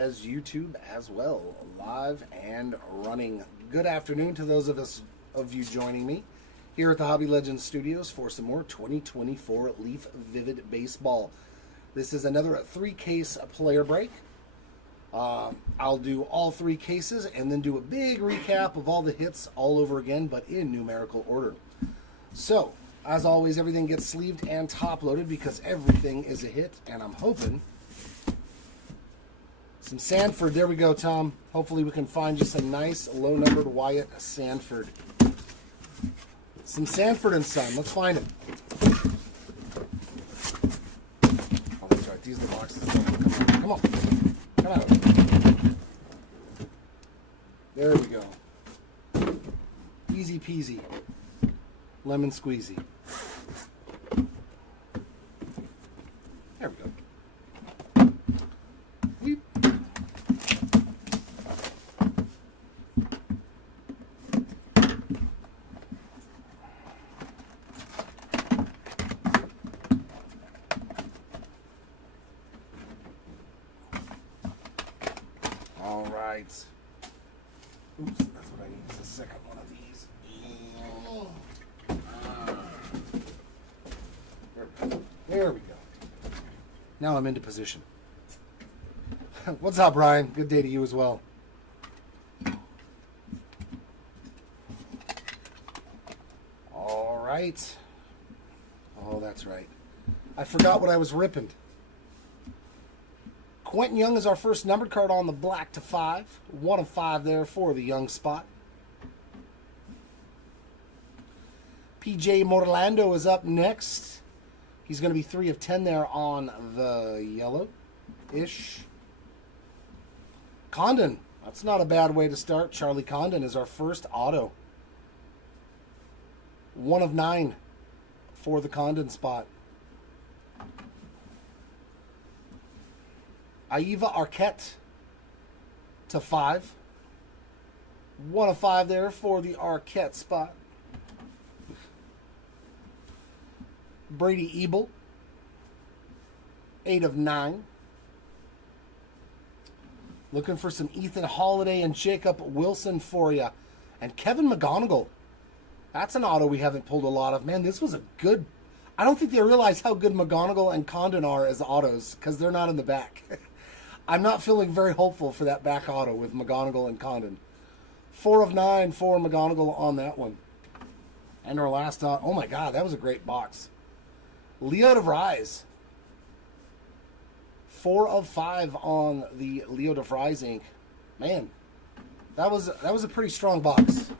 as YouTube as well, live and running. Good afternoon to those of you joining me here at the Hobby Legends Studios for some more 2024 Leaf Vivid Baseball. This is another 3-case player break. I'll do all 3 cases and then do a big recap of all the hits all over again, but in numerical order. So, as always, everything gets sleeved and top loaded because everything is a hit, and I'm hoping some Sanford. There we go, Tom. Hopefully we can find just a nice low-numbered Wyatt Sanford. Some Sanford and Son. Let's find it. Oh, that's right. These are the boxes. Come on. Come on. There we go. Easy peasy. Lemon squeezy. There we go. All right. Oops, that's what I need. Is a second one of these. There we go. Now I'm into position. What's up, Brian? Good day to you as well. All right. Oh, that's right. I forgot what I was ripping. Quentin Young is our first numbered card on the black to 5. 1 of 5 there for the Young spot. PJ Morlando is up next. He's going to be 3 of 10 there on the yellow-ish. Condon. That's not a bad way to start. Charlie Condon is our first auto. 1 of 9 for the Condon spot. Aiva Arquette to 5. 1 of 5 there for the Arquette spot. Brady Ebel, 8 of 9. Looking for some Ethan Holiday and Jacob Wilson for you. And Kevin McGonigal. That's an auto we haven't pulled a lot of. Man, this was a good... I don't think they realize how good McGonigal and Condon are as autos because they're not in the back. I'm not feeling very hopeful for that back auto with McGonigal and Condon. 4 of 9 for McGonigal on that one. And our last auto... Oh my God, that was a great box. Leo DeVries. 4 of 5 on the Leo DeVries ink. Man, that was a pretty strong box.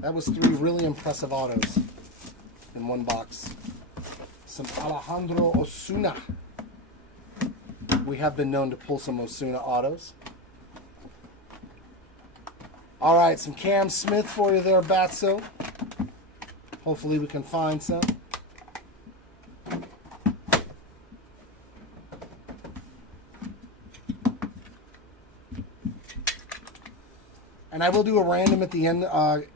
That was 3 really impressive autos in one box. Some Alejandro Osuna. We have been known to pull some Osuna autos. All right, some Cam Smith for you there, Batso. Hopefully we can find some. And I will do a random at the end,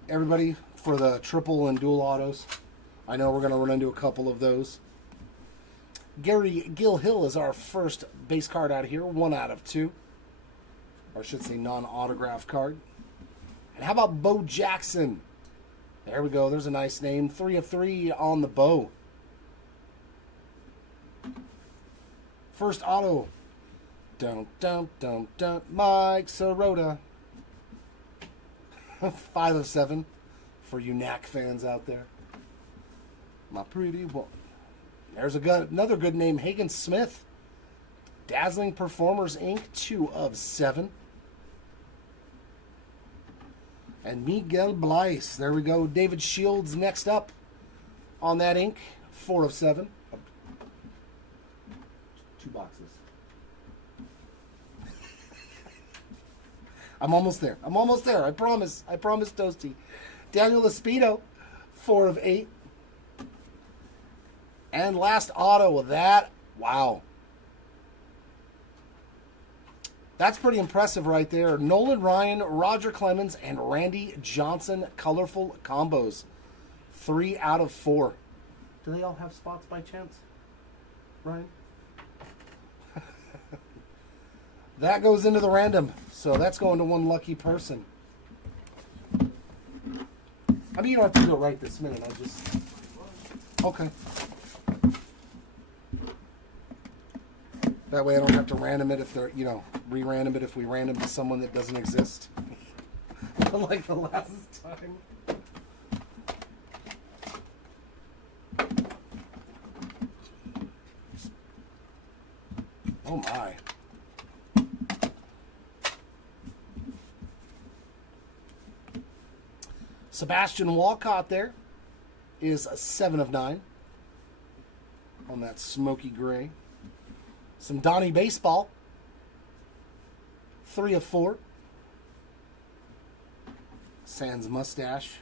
everybody, for the triple and dual autos. I know we're going to run into a couple of those. Gary Gilhill is our first base card out here, 1 out of 2. Or I should say non-autograph card. And how about Bo Jackson? There we go. There's a nice name. 3 of 3 on the Bo. First auto. Dun, dun, dun, dun. Mike Sirota. 5 of 7 for you Knack fans out there. My pretty one. There's another good name, Hagen Smith. Dazzling Performers Inc. 2 of 7. And Miguel Bleis. There we go. David Shields next up on that ink. 4 of 7. 2 boxes. I'm almost there. I'm almost there. I promise. I promise, Toasty. Daniel Espido, 4 of 8. And last auto of that. Wow. That's pretty impressive right there. Nolan Ryan, Roger Clemens, and Randy Johnson. Colorful combos. 3 out of 4. Do they all have spots by chance, Ryan? That goes into the random. So that's going to one lucky person. I mean, you don't have to do it right this minute. I just... Okay. That way I don't have to random it if they're, you know, re-random it if we random to someone that doesn't exist. Like the last time. Oh my. Sebastian Walcott there is a 7 of 9 on that smoky gray. Some Donnie Baseball, 3 of 4. Sans mustache.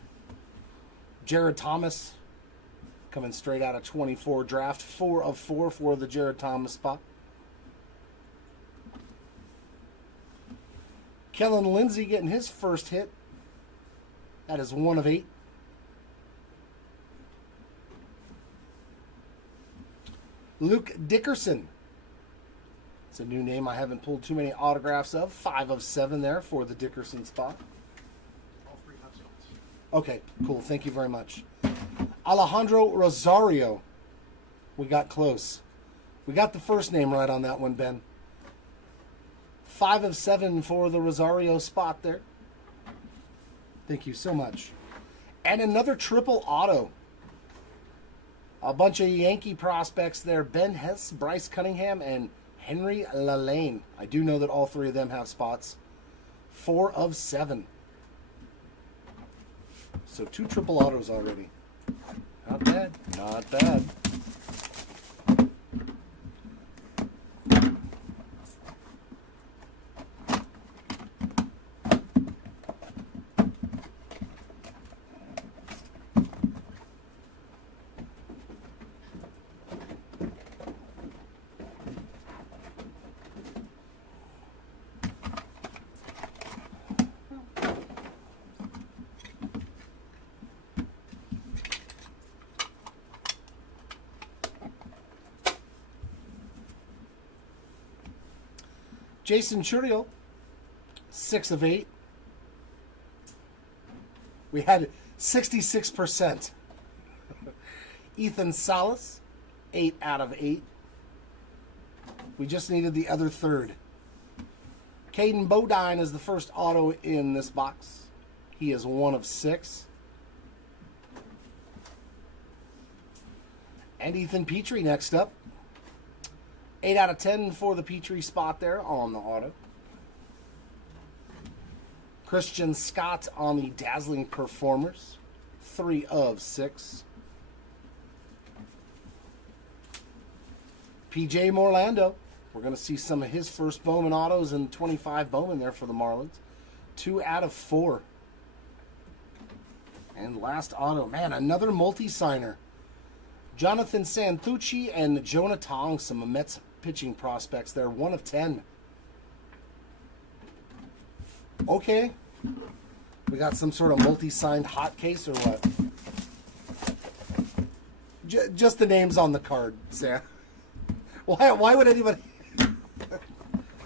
Jared Thomas coming straight out of 24 draft, 4 of 4 for the Jared Thomas spot. Kellen Lindsey getting his first hit. That is 1 of 8. Luke Dickerson. It's a new name I haven't pulled too many autographs of. 5 of 7 there for the Dickerson spot. All 3 have shots. Okay, cool. Thank you very much. Alejandro Rosario. We got close. We got the first name right on that one, Ben. 5 of 7 for the Rosario spot there. Thank you so much. And another triple auto. A bunch of Yankee prospects there. Ben Hess, Bryce Cunningham, and Henry Lalane. I do know that all 3 of them have spots. 4 of 7. So 2 triple autos already. Not bad. Not bad. Jason Churiel, 6 of 8. We had 66%. Ethan Salas, 8 out of 8. We just needed the other third. Caden Bodine is the first auto in this box. He is 1 of 6. And Ethan Petrie next up. 8 out of 10 for the Petrie spot there on the auto. Christian Scott on the Dazzling Performers. 3 of 6. PJ Morlando. We're going to see some of his first Bowman autos and 25 Bowman there for the Marlins. 2 out of 4. And last auto. Man, another multi-signer. Jonathan Santucci and Jonah Tong, some Mets pitching prospects there. 1 of 10. Okay. We got some sort of multi-signed hot case or what? Just the names on the card, Sam. Why would anybody...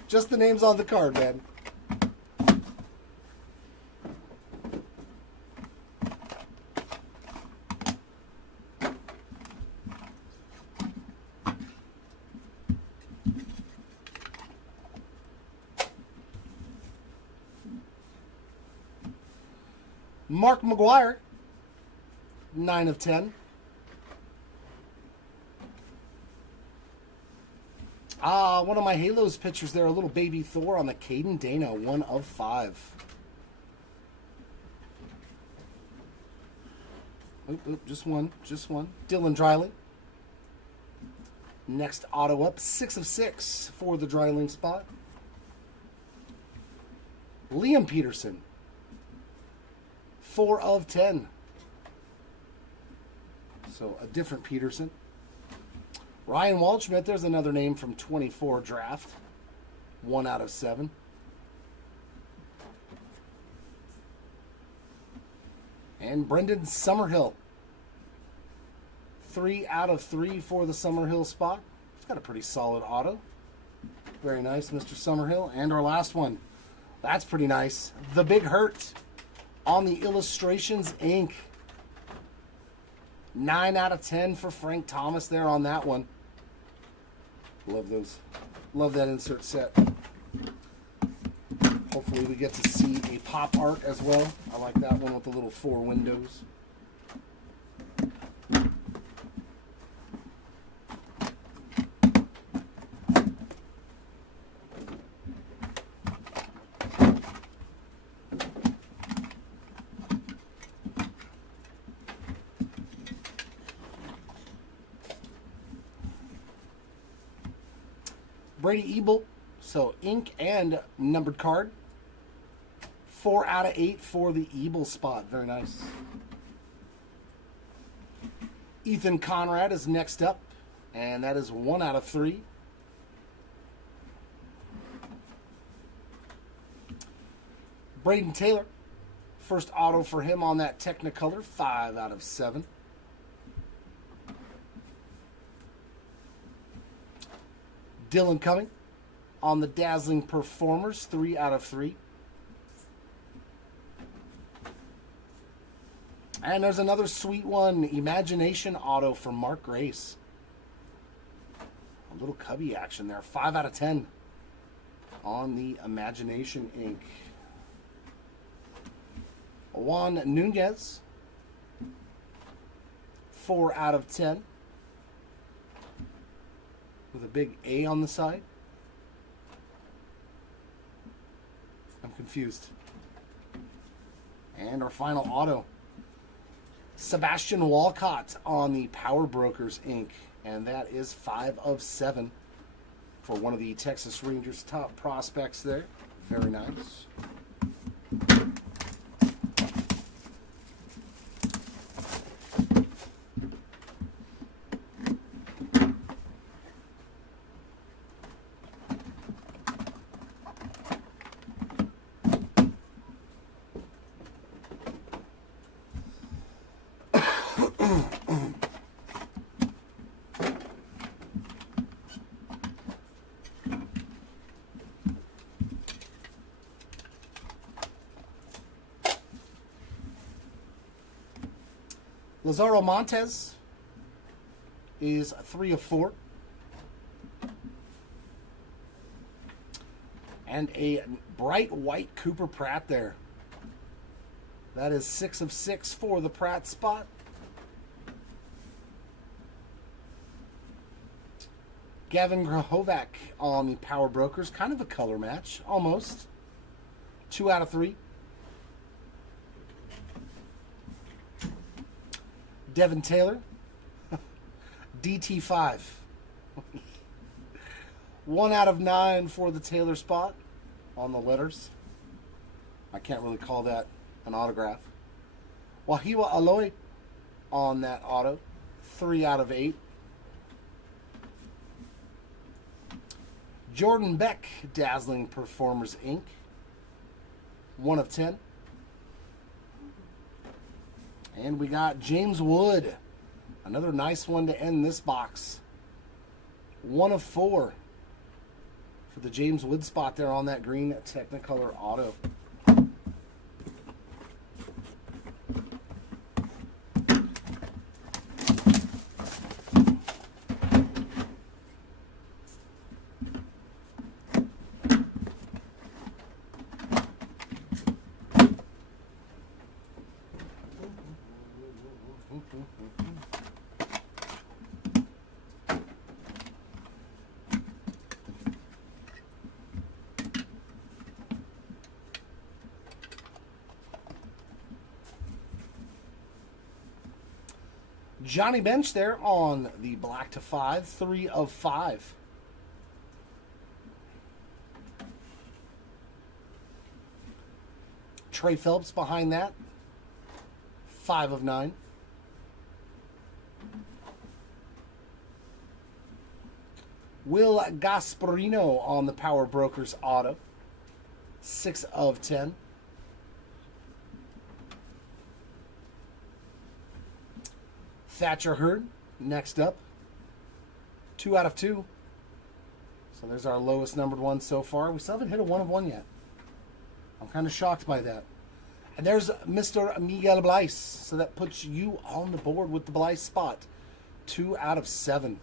Just the names on the card, man. Mark McGuire, 9 of 10. One of my Halos pitchers there, a little baby Thor on the Caden Dana, 1 of 5. Just one. Dylan Dreiling. Next auto up, 6 of 6 for the Dreiling spot. Liam Peterson. 4 of 10. So a different Peterson. Ryan Waldschmidt, there's another name from 24 draft. 1 out of 7. And Brendan Summerhill. 3 out of 3 for the Summerhill spot. He's got a pretty solid auto. Very nice, Mr. Summerhill. And our last one. That's pretty nice. The Big Hurt on the Illustrations Inc. 9 out of 10 for Frank Thomas there on that one. Love those. Love that insert set. Hopefully we get to see a pop art as well. I like that one with the little 4 windows. Brady Ebel, so ink and numbered card. 4 out of 8 for the Ebel spot. Very nice. Ethan Conrad is next up, and that is 1 out of 3. Braden Taylor, first auto for him on that Technicolor, 5 out of 7. Dylan Cumming on the Dazzling Performers, 3 out of 3. And there's another sweet one, Imagination auto from Mark Grace. A little cubby action there, 5 out of 10 on the Imagination Inc. Juan Nunez, 4 out of 10. With a big A on the side. I'm confused. And our final auto. Sebastian Walcott on the Power Brokers Inc. And that is 5 of 7 for one of the Texas Rangers top prospects there. Very nice. Lazaro Montes is 3 of 4. And a bright white Cooper Pratt there. That is 6 of 6 for the Pratt spot. Gavin Grahovac on the Power Brokers. Kind of a color match, almost. 2 out of 3. Devin Taylor, DT5. 1 out of 9 for the Taylor spot on the letters. I can't really call that an autograph. Wahiwa Aloy on that auto. 3 out of 8. Jordan Beck, Dazzling Performers Inc. 1 of 10. And we got James Wood. Another nice one to end this box. 1 of 4 for the James Wood spot there on that green Technicolor auto. Johnny Bench there on the black to 5, 3 of 5. Trey Phelps behind that, 5 of 9. Will Gasparino on the Power Brokers auto, 6 of 10. Thatcher Hurd next up, 2 out of 2. So there's our lowest numbered one so far. We still haven't hit a 1 of 1 yet. I'm kind of shocked by that. And there's Mr. Miguel Bleis. So that puts you on the board with the Bleis spot. 2 out of 7.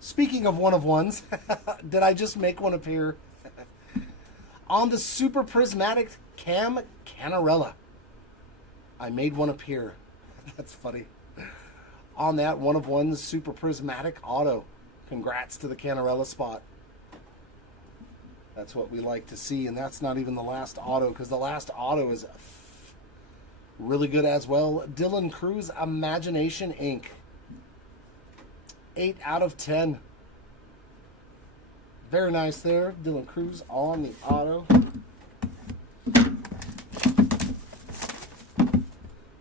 Speaking of 1 of 1s, did I just make one appear? On the Super Prismatic Cam Canarella. I made one appear. That's funny. On that 1 of 1 Super Prismatic Auto. Congrats to the Canarella spot. That's what we like to see, and that's not even the last auto, because the last auto is really good as well. Dylan Cruz Imagination Inc. 8 out of 10. Very nice there. Dylan Cruz on the auto.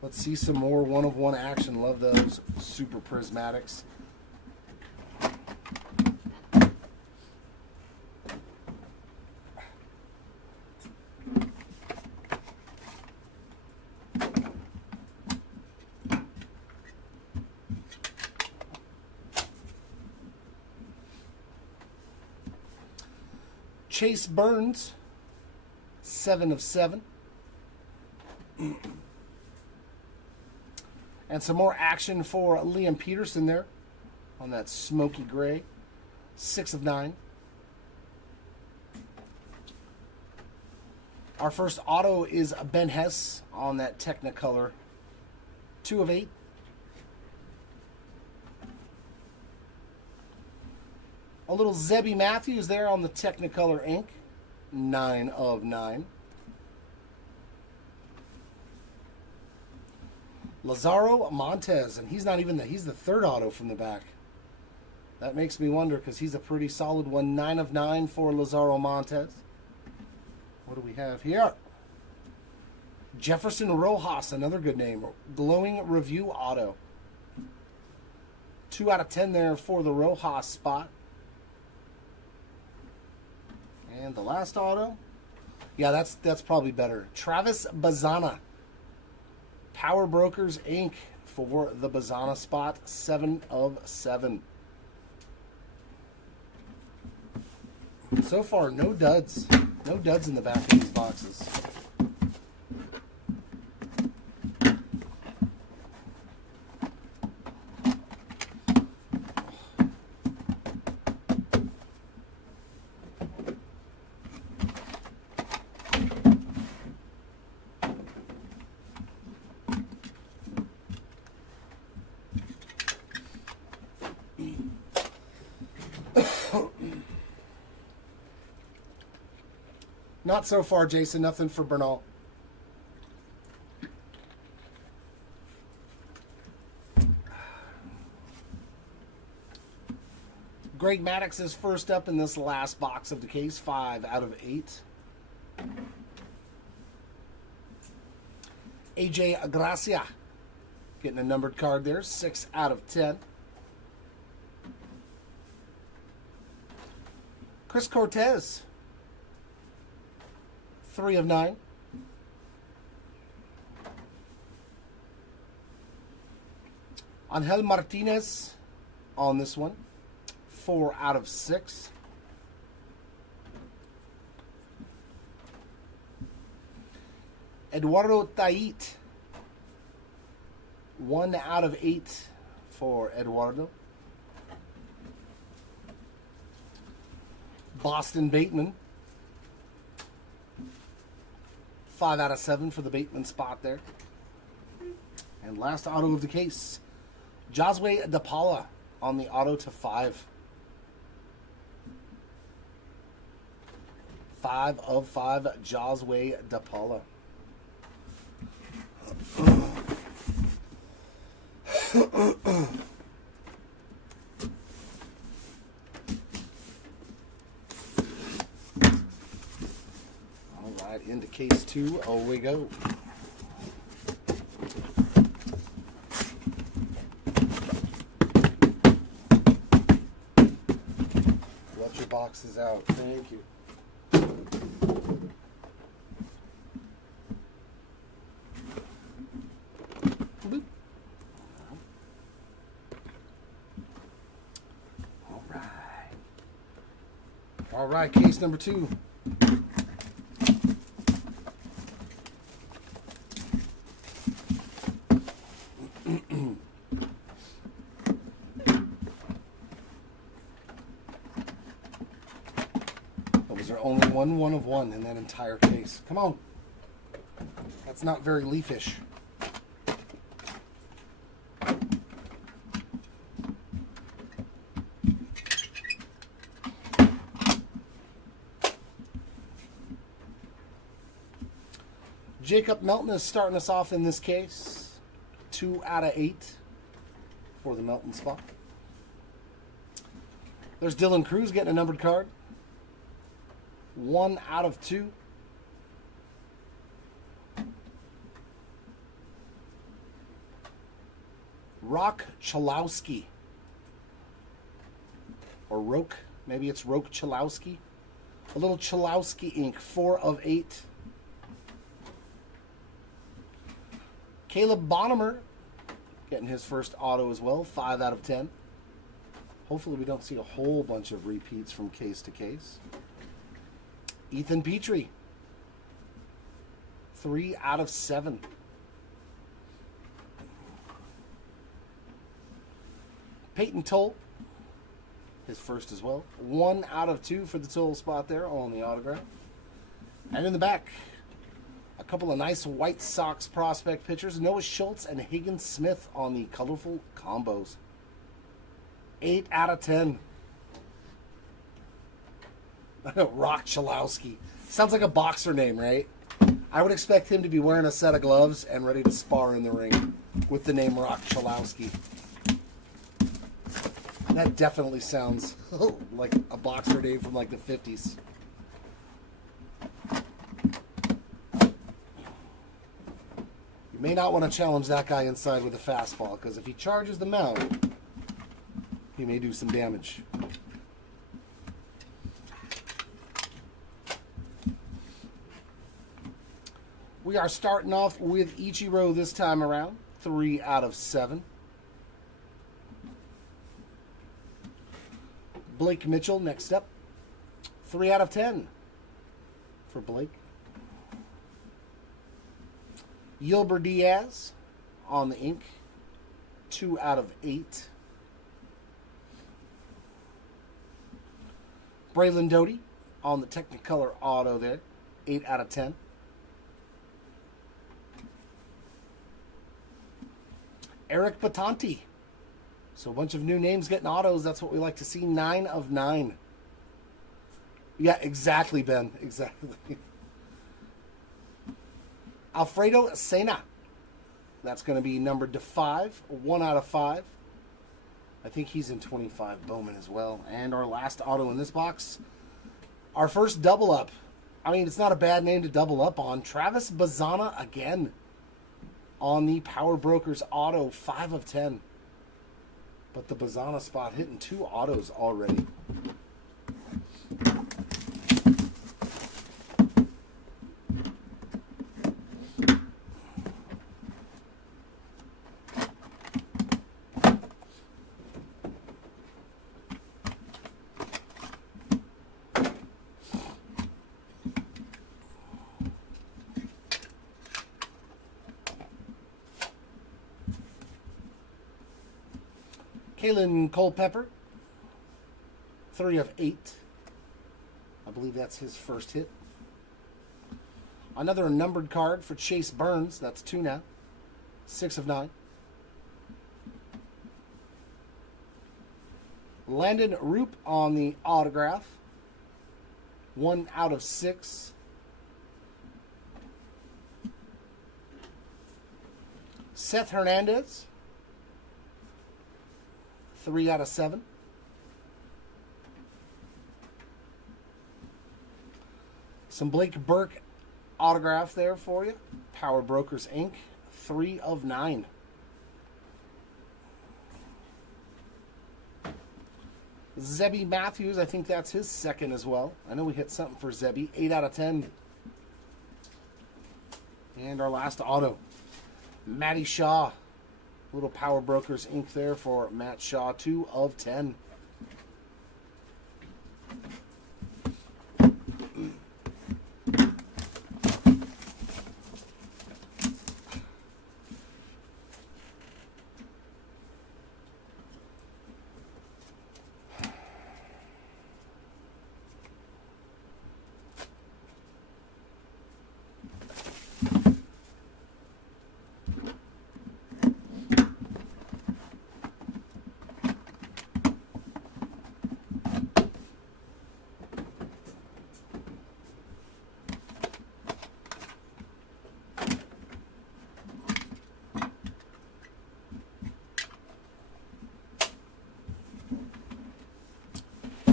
Let's see some more 1 of 1 action. Love those Super Prismatics. Chase Burns, 7 of 7. And some more action for Liam Peterson there on that smoky gray, 6 of 9. Our first auto is Ben Hess on that Technicolor, 2 of 8. A little Zebby Matthews there on the Technicolor ink, 9 of 9. Lazaro Montez, and he's not even he's the third auto from the back. That makes me wonder, because he's a pretty solid one. 9 of 9 for Lazaro Montez. What do we have here? Jefferson Rojas, another good name. Glowing Review auto. 2 out of 10 there for the Rojas spot. And the last auto, yeah, that's probably better. Travis Bazana, Power Brokers Inc. for the Bazana spot, 7 of 7. So far, no duds. No duds in the back of these boxes. Not so far, Jason. Nothing for Bernal. Greg Maddox is first up in this last box of the case. 5 out of 8. AJ Gracia getting a numbered card there. 6 out of 10. Chris Cortez, 3 of 9. Angel Martinez on this one, 4 out of 6. Eduardo Tait, 1 out of 8 for Eduardo. Boston Bateman, 5 out of 7 for the Bateman spot there. And last auto of the case, Josue DePaula on the auto to 5. 5 of 5, Josue DePaula. Into case 2, away we go. Let your boxes out. Thank you. Boop. All right, case number 2. Was there only one of one in that entire case? Come on. That's not very leafish. Jacob Melton is starting us off in this case. 2 out of 8 for the Melton spot. There's Dylan Cruz getting a numbered card. 1 out of 2. Rock Chalowski. Or Roke. Maybe it's Roke Chalowski. A little Chalowski ink. 4 of 8. Caleb Bonnemer getting his first auto as well. 5 out of 10. Hopefully we don't see a whole bunch of repeats from case to case. Ethan Petrie. 3 out of 7. Peyton Toll. His first as well. 1 out of 2 for the Toll spot there on the autograph. And in the back, a couple of nice White Sox prospect pitchers. Noah Schultz and Higgins Smith on the colorful combos. 8 out of 10. Rock Chalowski. Sounds like a boxer name, right? I would expect him to be wearing a set of gloves and ready to spar in the ring with the name Rock Chalowski. That definitely sounds like a boxer name from like the 50s. You may not want to challenge that guy inside with a fastball, because if he charges the mound, he may do some damage. We are starting off with Ichiro this time around. 3 out of 7. Blake Mitchell next up. 3 out of 10 for Blake. Yilber Diaz on the ink. 2 out of 8. Braylon Doty on the Technicolor auto there. 8 out of 10. Eric Batanti. So a bunch of new names getting autos. That's what we like to see. 9 of 9. Yeah, exactly, Ben. Exactly. Alfredo Sena. That's going to be numbered to 5. 1 out of 5. I think he's in 25 Bowman as well. And our last auto in this box. Our first double up. I mean, it's not a bad name to double up on. Travis Bazzana again. On the Power Brokers auto, 5 of 10. But the Bazzana spot hitting 2 autos already. Kalen Culpepper, 3 of 8. I believe that's his first hit. Another numbered card for Chase Burns. That's 2 now. 6 of 9. Landon Roop on the autograph. 1 out of 6. Seth Hernandez. 3 out of 7. Some Blake Burke autograph there for you. Power Brokers Inc. 3 of 9. Zebby Matthews, I think that's his second as well. I know we hit something for Zebby. 8 out of 10. And our last auto. Matty Shaw. Little Power Brokers Inc. there for Matt Shaw. 2 of 10.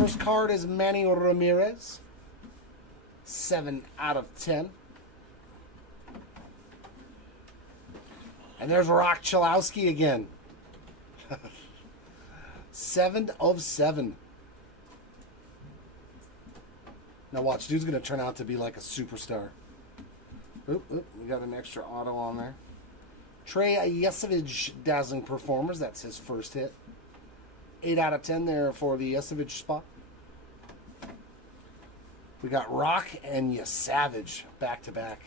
First card is Manny Ramirez. 7 out of 10. And there's Rock Chalowski again. 7 of 7. Now watch, dude's going to turn out to be like a superstar. Oop, we got an extra auto on there. Trey Yesevich, Dazzling Performers. That's his first hit. 8 out of 10 there for the Yesevich spot. We got Rock and Yesavage back to back.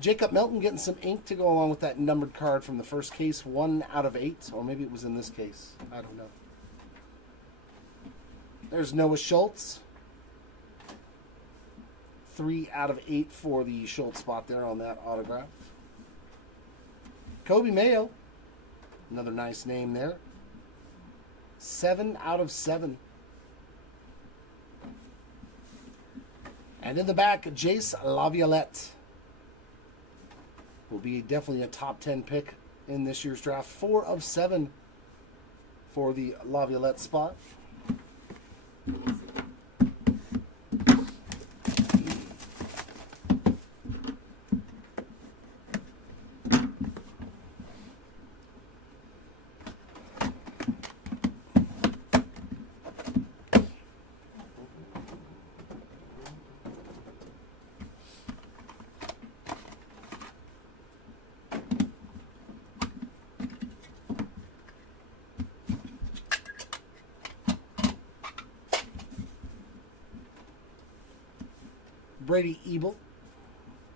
Jacob Melton getting some ink to go along with that numbered card from the first case. 1 out of 8. Or maybe it was in this case. I don't know. There's Noah Schultz. 3 out of 8 for the Schultz spot there on that autograph. Kobe Mayo. Another nice name there. 7 out of 7. And in the back, Jace Laviolette. Will be definitely a top 10 pick in this year's draft. 4 of 7 for the Laviolette spot. Brady Ebel.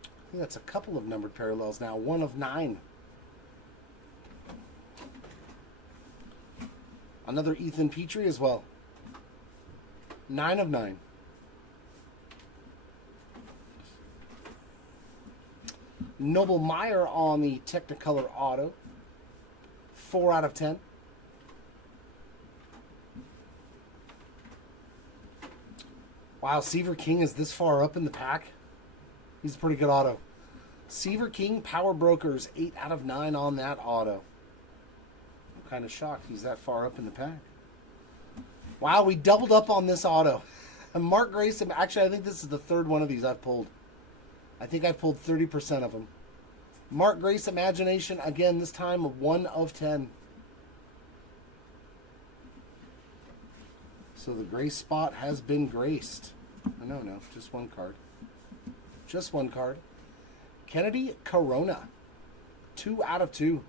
I think that's a couple of numbered parallels now. 1 of 9. Another Ethan Petrie as well. 9 of 9. Noble Meyer on the Technicolor Auto. 4 out of 10. Wow, Seaver King is this far up in the pack. He's a pretty good auto. Seaver King, Power Brokers, 8 out of 9 on that auto. I'm kind of shocked he's that far up in the pack. Wow, we doubled up on this auto. Mark Grayson, actually, I think this is the third one of these I've pulled. I think I've pulled 30% of them. Mark Grace Imagination, again, this time 1 of 10. So the Grace spot has been graced. No, just one card. Just one card. Kennedy Corona. 2 out of 2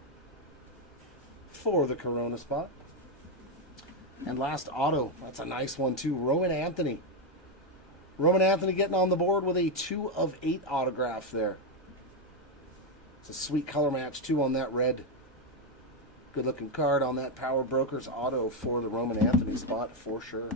for the Corona spot. And last auto. That's a nice one too. Roman Anthony. Roman Anthony getting on the board with a 2 of 8 autograph there. It's a sweet color match too on that red. Good looking card on that Power Brokers auto for the Roman Anthony spot for sure.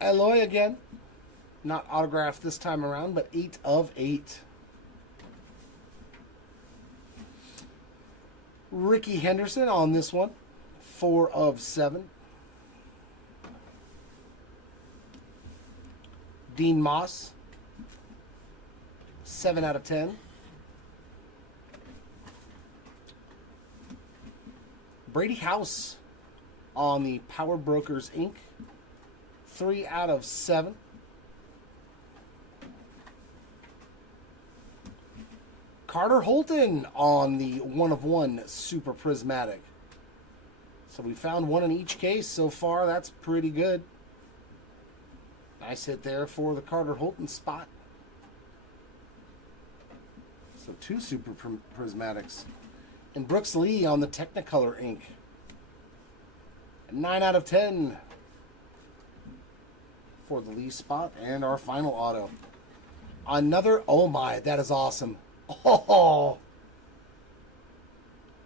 Eloy again. Not autographed this time around, but 8 of 8. Ricky Henderson on this one. 4 of 7. Dean Moss. 7 out of 10. Brady House on the Power Brokers Inc. 3 out of 7. Carter Holton on the 1 of 1 Super Prismatic. So we found one in each case so far. That's pretty good. Nice hit there for the Carter Holton spot. So 2 Super Prismatics. And Brooks Lee on the Technicolor Inc. 9 out of 10 for the Lee spot. And our final auto. Another, oh my, that is awesome. Oh,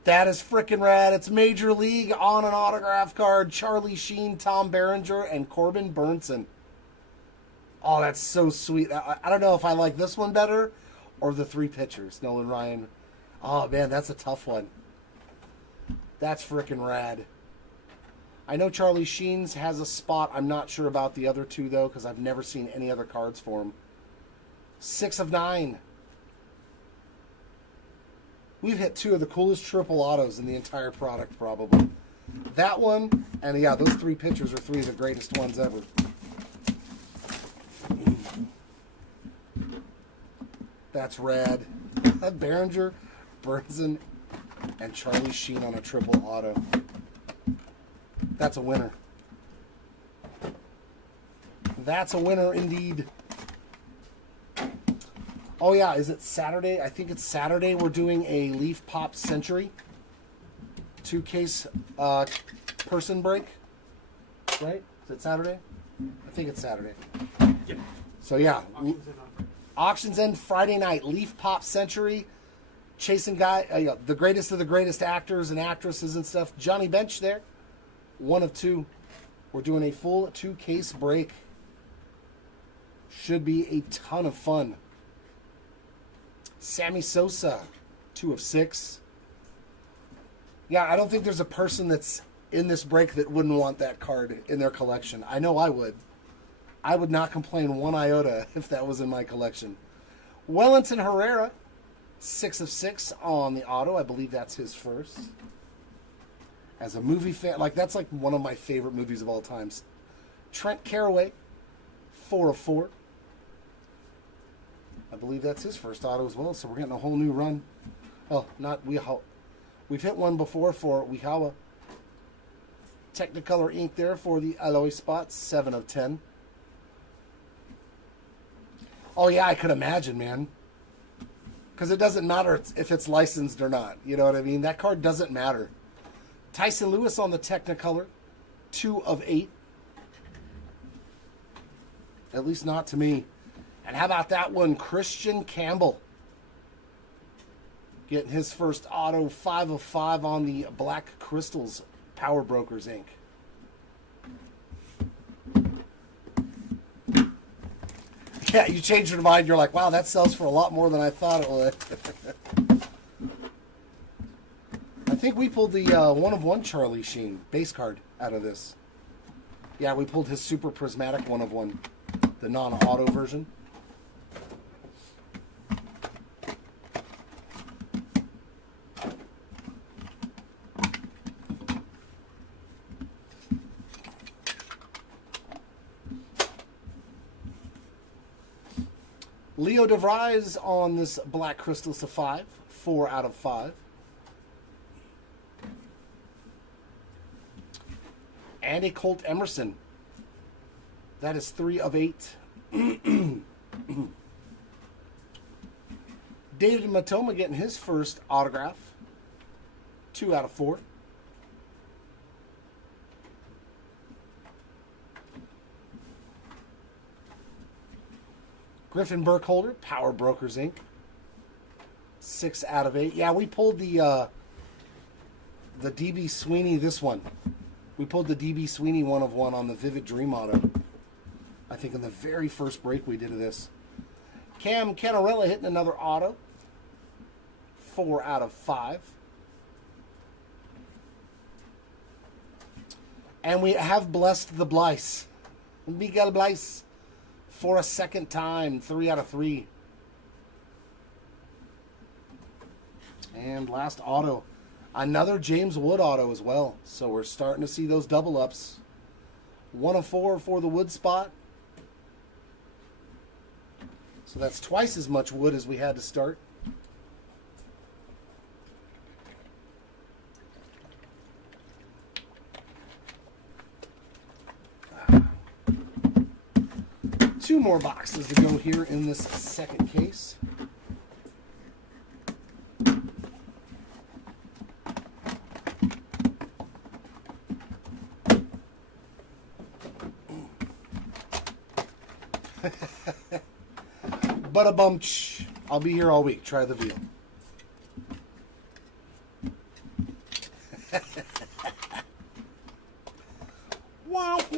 That is freaking rad. It's Major League on an autograph card. Charlie Sheen, Tom Berenger, and Corbin Burnson. Oh, that's so sweet. I don't know if I like this one better or the 3 pitchers, Nolan Ryan. Oh, man, that's a tough one. That's freaking rad. I know Charlie Sheen's has a spot. I'm not sure about the other 2, though, because I've never seen any other cards for him. 6 of 9. We've hit 2 of the coolest triple autos in the entire product, probably. That one, and yeah, those 3 pictures are 3 of the greatest ones ever. That's rad. Berenger, Burnson, and Charlie Sheen on a triple auto. That's a winner. That's a winner indeed. Oh yeah, is it Saturday? I think it's Saturday. We're doing a Leaf Pop Century 2-case person break. Right? Is it Saturday? I think it's Saturday. Yep. So yeah, Auctions in on Friday. auctions end Friday night. Leaf Pop Century, chasing the greatest of the greatest actors and actresses and stuff. Johnny Bench there, 1 of 2. We're doing a full 2-case break. Should be a ton of fun. Sammy Sosa, 2 of 6. Yeah, I don't think there's a person that's in this break that wouldn't want that card in their collection. I know I would. I would not complain 1 iota if that was in my collection. Wellington Herrera, 6 of 6 on the auto. I believe that's his first. As a movie fan, that's like one of my favorite movies of all time. Trent Carraway, 4 of 4. I believe that's his first auto as well, so we're getting a whole new run. Oh, not Weehaw. We've hit one before for Weehawa. Technicolor ink there for the alloy spots, 7 of 10. Oh, yeah, I could imagine, man. Because it doesn't matter if it's licensed or not. You know what I mean? That card doesn't matter. Tyson Lewis on the Technicolor, 2 of 8. At least not to me. And how about that one? Christian Campbell. Getting his first auto, 5 of 5 on the Black Crystals Power Brokers Inc. Yeah, you change your mind. You're like, wow, that sells for a lot more than I thought it would. I think we pulled the 1 of 1 Charlie Sheen base card out of this. Yeah, we pulled his Super Prismatic 1 of 1, the non-auto version. Leo DeVries on this Black Crystals to 5, 4 out of 5. Andy Colt Emerson. That is 3 of 8. David Matoma getting his first autograph, 2 out of 4. Griffin Burkholder, Power Brokers Inc. 6 out of 8. Yeah, we pulled the DB Sweeney, this one. We pulled the DB Sweeney 1 of 1 on the Vivid Dream auto. I think in the very first break we did of this. Cam Canarella hitting another auto. 4 out of 5. And we have blessed the Blice. Miguel Blice. For a second time, 3 out of 3. And last auto, another James Wood auto as well. So we're starting to see those double ups. 1 of 4 for the Wood spot. So that's twice as much Wood as we had to start. Two more boxes to go here in this second case. But a bunch. I'll be here all week. Try the veal.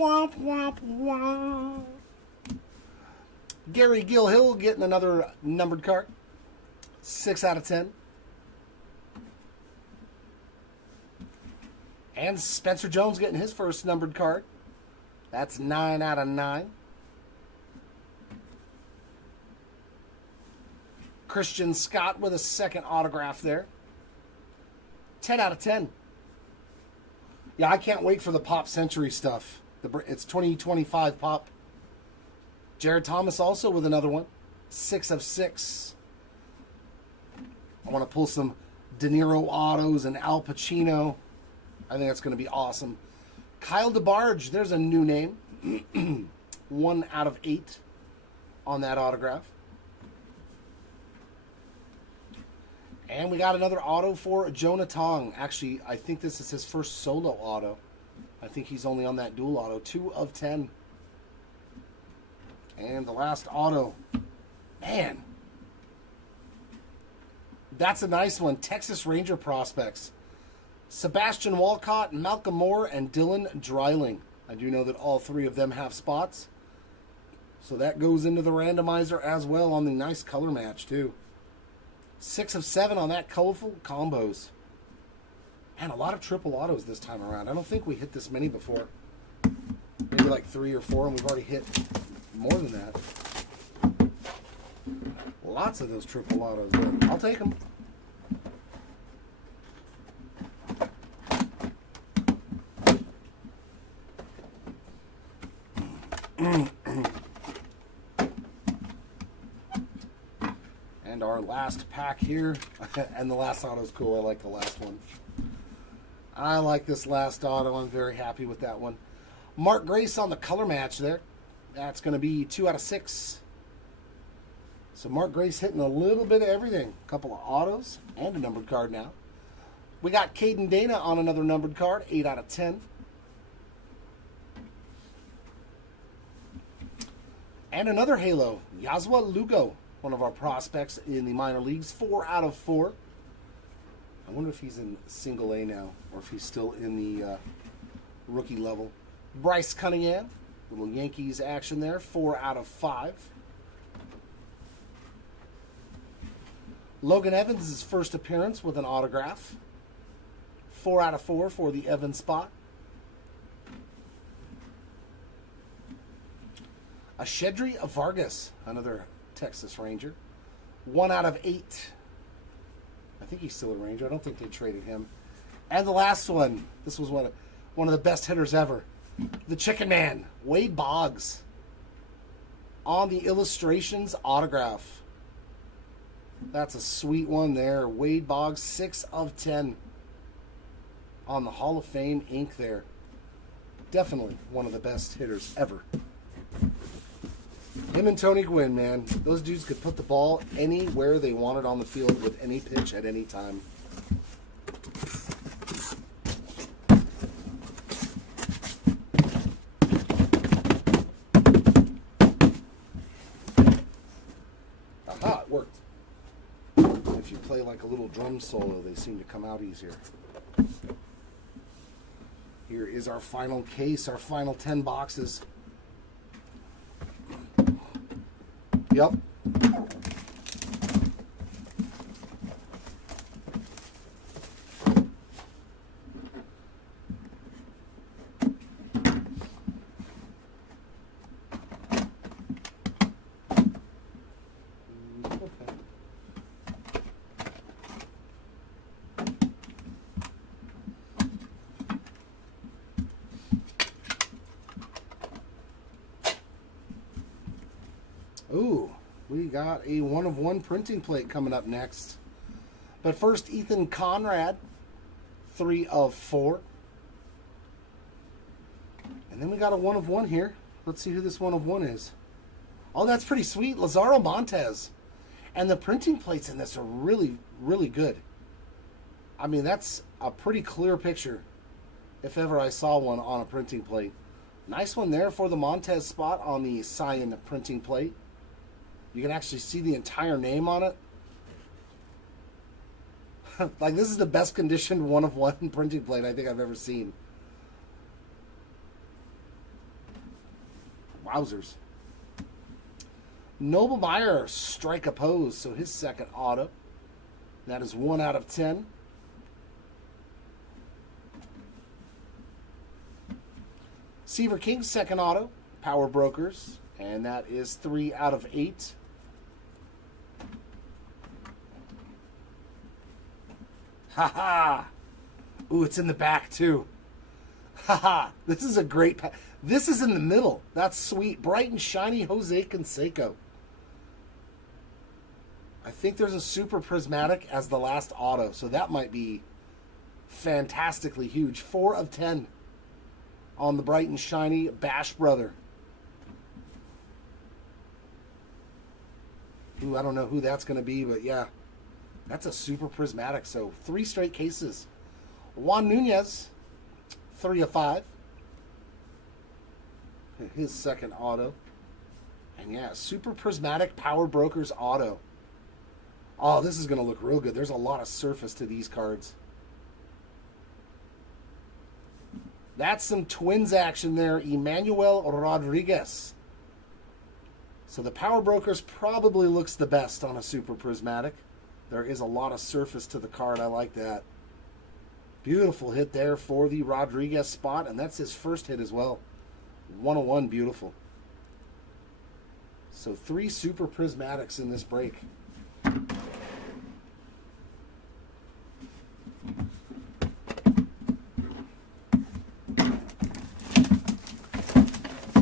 Womp, womp, womp. Gary Gilhill getting another numbered card. 6 out of 10. And Spencer Jones getting his first numbered card. That's 9 out of 9. Christian Scott with a second autograph there. 10 out of 10. Yeah, I can't wait for the Pop Century stuff. It's 2025 Pop. Jared Thomas also with another one. 6 of 6. I want to pull some De Niro autos and Al Pacino. I think that's going to be awesome. Kyle DeBarge, there's a new name. 1 out of 8 on that autograph. And we got another auto for Jonah Tong. Actually, I think this is his first solo auto. I think he's only on that dual auto. 2 of 10. And the last auto. Man. That's a nice one. Texas Ranger prospects. Sebastian Walcott, Malcolm Moore, and Dylan Dreiling. I do know that all 3 of them have spots. So that goes into the randomizer as well on the nice color match too. 6 of 7 on that colorful combos. And a lot of triple autos this time around. I don't think we hit this many before. Maybe like 3 or 4, and we've already hit more than that. Lots of those triple autos, but I'll take them. And our last pack here, and the last auto's cool. I like the last one. I like this last auto. I'm very happy with that one. Mark Grace on the color match there. That's going to be 2 out of 6. So Mark Grace hitting a little bit of everything. A couple of autos and a numbered card now. We got Caden Dana on another numbered card. 8 out of 10. And another Halo. Yasua Lugo, one of our prospects in the minor leagues. 4 out of 4. I wonder if he's in single A now, or if he's still in the rookie level. Bryce Cunningham, little Yankees action there. 4 out of 5. Logan Evans' first appearance with an autograph. 4 out of 4 for the Evans spot. A Shedry Vargas, another Texas Ranger. 1 out of 8. I think he's still a Ranger. I don't think they traded him. And the last one. This was one of the best hitters ever. The Chicken Man, Wade Boggs. On the illustrations autograph. That's a sweet one there. Wade Boggs, 6 of 10. On the Hall of Fame ink there. Definitely one of the best hitters ever. Him and Tony Gwynn, man. Those dudes could put the ball anywhere they wanted on the field with any pitch at any time. Aha, it worked. If you play like a little drum solo, they seem to come out easier. Here is our final case, our final 10 boxes. Yep. Ooh, we got a 1-of-1 printing plate coming up next. But first, Ethan Conrad, 3 of 4. And then we got a 1-of-1 here. Let's see who this 1-of-1 is. Oh, that's pretty sweet. Lazaro Montez. And the printing plates in this are really, really good. I mean, that's a pretty clear picture, if ever I saw one on a printing plate. Nice one there for the Montez spot on the cyan printing plate. You can actually see the entire name on it. Like, this is the best conditioned 1-of-1 printing plate I think I've ever seen. Wowzers. Noble Meyer, strike a pose, so his second auto. That is 1 out of 10. Seaver King's second auto, Power Brokers, and that is 3 out of 8. Ha-ha! Ooh, it's in the back, too. Haha, this is a great pack. This is in the middle. That's sweet. Bright and shiny Jose Canseco. I think there's a super prismatic as the last auto, so that might be fantastically huge. 4 of 10 on the bright and shiny Bash Brother. Ooh, I don't know who that's going to be, but yeah. That's a super prismatic, so 3 straight cases. Juan Nunez, 3 of 5. His second auto. And yeah, super prismatic Power Brokers auto. Oh, this is going to look real good. There's a lot of surface to these cards. That's some Twins action there. Emmanuel Rodriguez. So the Power Brokers probably looks the best on a super prismatic. There is a lot of surface to the card. I like that. Beautiful hit there for the Rodriguez spot, and that's his first hit as well. 101, beautiful. So 3 super prismatics in this break.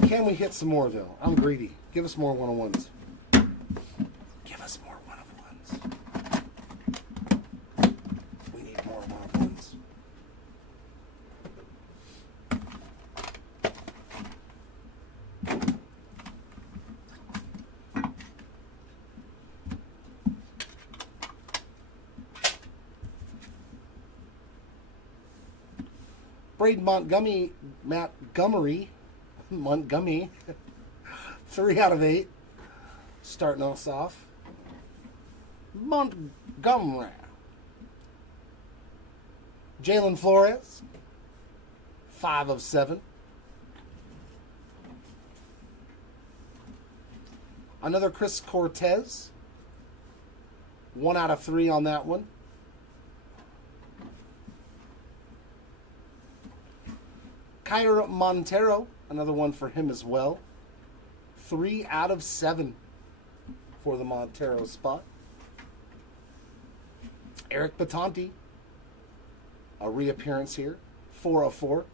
Can we hit some more, though? I'm greedy. Give us more 101s. Give us more 101s. We need more 101s. Braden Montgomery, 3 out of 8. Starting us off. Montgomery. Jalen Flores, 5 of 7. Another Chris Cortez, 1 out of 3 on that one. Kyra Montero, another one for him as well. 3 out of 7 for the Montero spot. Eric Batanti, a reappearance here. 4 of 4.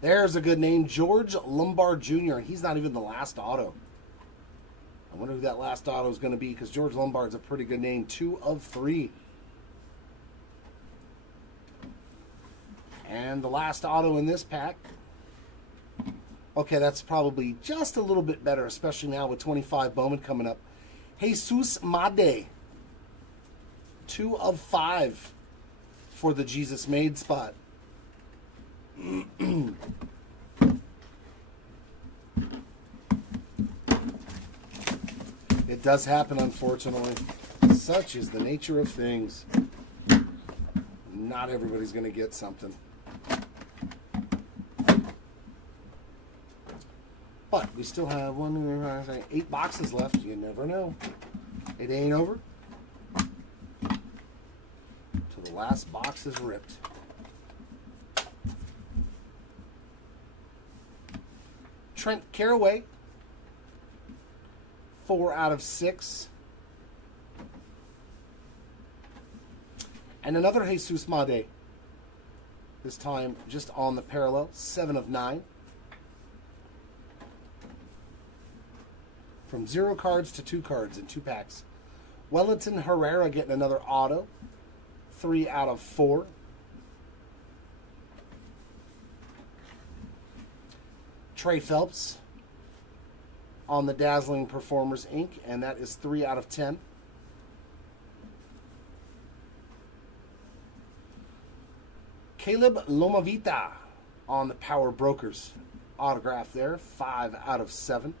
There's a good name. George Lombard Jr. He's not even the last auto. I wonder who that last auto is going to be, because George Lombard's a pretty good name. 2 of 3. And the last auto in this pack. Okay, that's probably just a little bit better, especially now with 25 Bowman coming up. Jesus Made. 2 of 5 for the Jesus Made spot. It does happen, unfortunately. Such is the nature of things. Not everybody's going to get something. But we still have 8 boxes left. You never know. It ain't over till the last box is ripped. Trent Caraway, 4 out of 6. And another Jesus Made. This time just on the parallel, 7 of 9. From 0 cards to 2 cards in 2 packs. Wellington Herrera getting another auto. 3 out of 4. Trey Phelps on the Dazzling Performers Inc. And that is 3 out of 10. Caleb Lomavita on the Power Brokers. Autograph there. 5 out of 7.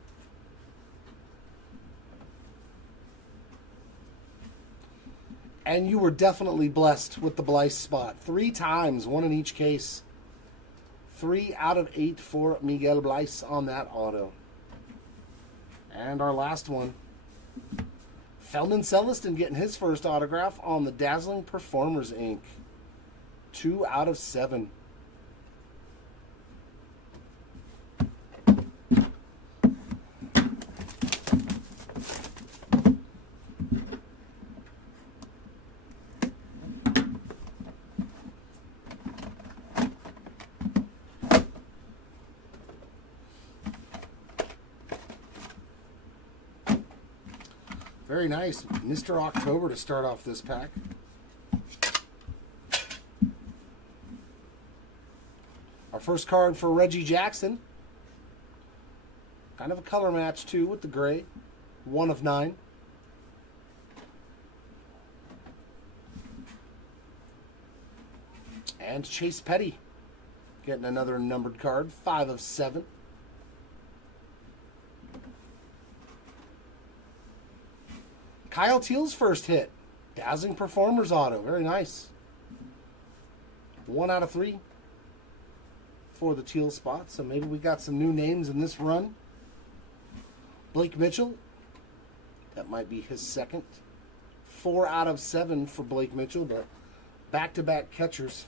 And you were definitely blessed with the Blythe spot. 3 times, 1 in each case. 3 out of 8 for Miguel Blythe on that auto. And our last one. Feldon Celestin getting his first autograph on the Dazzling Performers Inc. 2 out of 7. Very nice. Mr. October to start off this pack. Our first card for Reggie Jackson. Kind of a color match, too, with the gray. 1 of 9. And Chase Petty getting another numbered card. 5 of 7. Kyle Teal's first hit. Dazzling Performers auto. Very nice. 1 out of 3 for the Teal spot. So maybe we got some new names in this run. Blake Mitchell. That might be his second. 4 out of 7 for Blake Mitchell, but back-to-back catchers.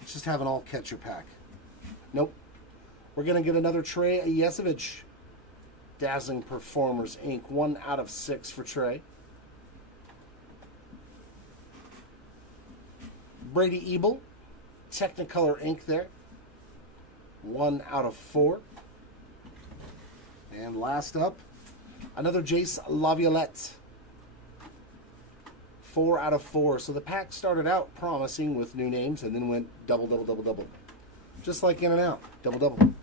Let's just have an all-catcher pack. Nope. We're going to get another Trey Yesevich. Dazzling Performers, Inc. 1 out of 6 for Trey. Brady Ebel, Technicolor Inc. there. 1 out of 4. And last up, another Jace Laviolette. 4 out of 4. So the pack started out promising with new names and then went double, double, double, double. Just like in and out. Double, double.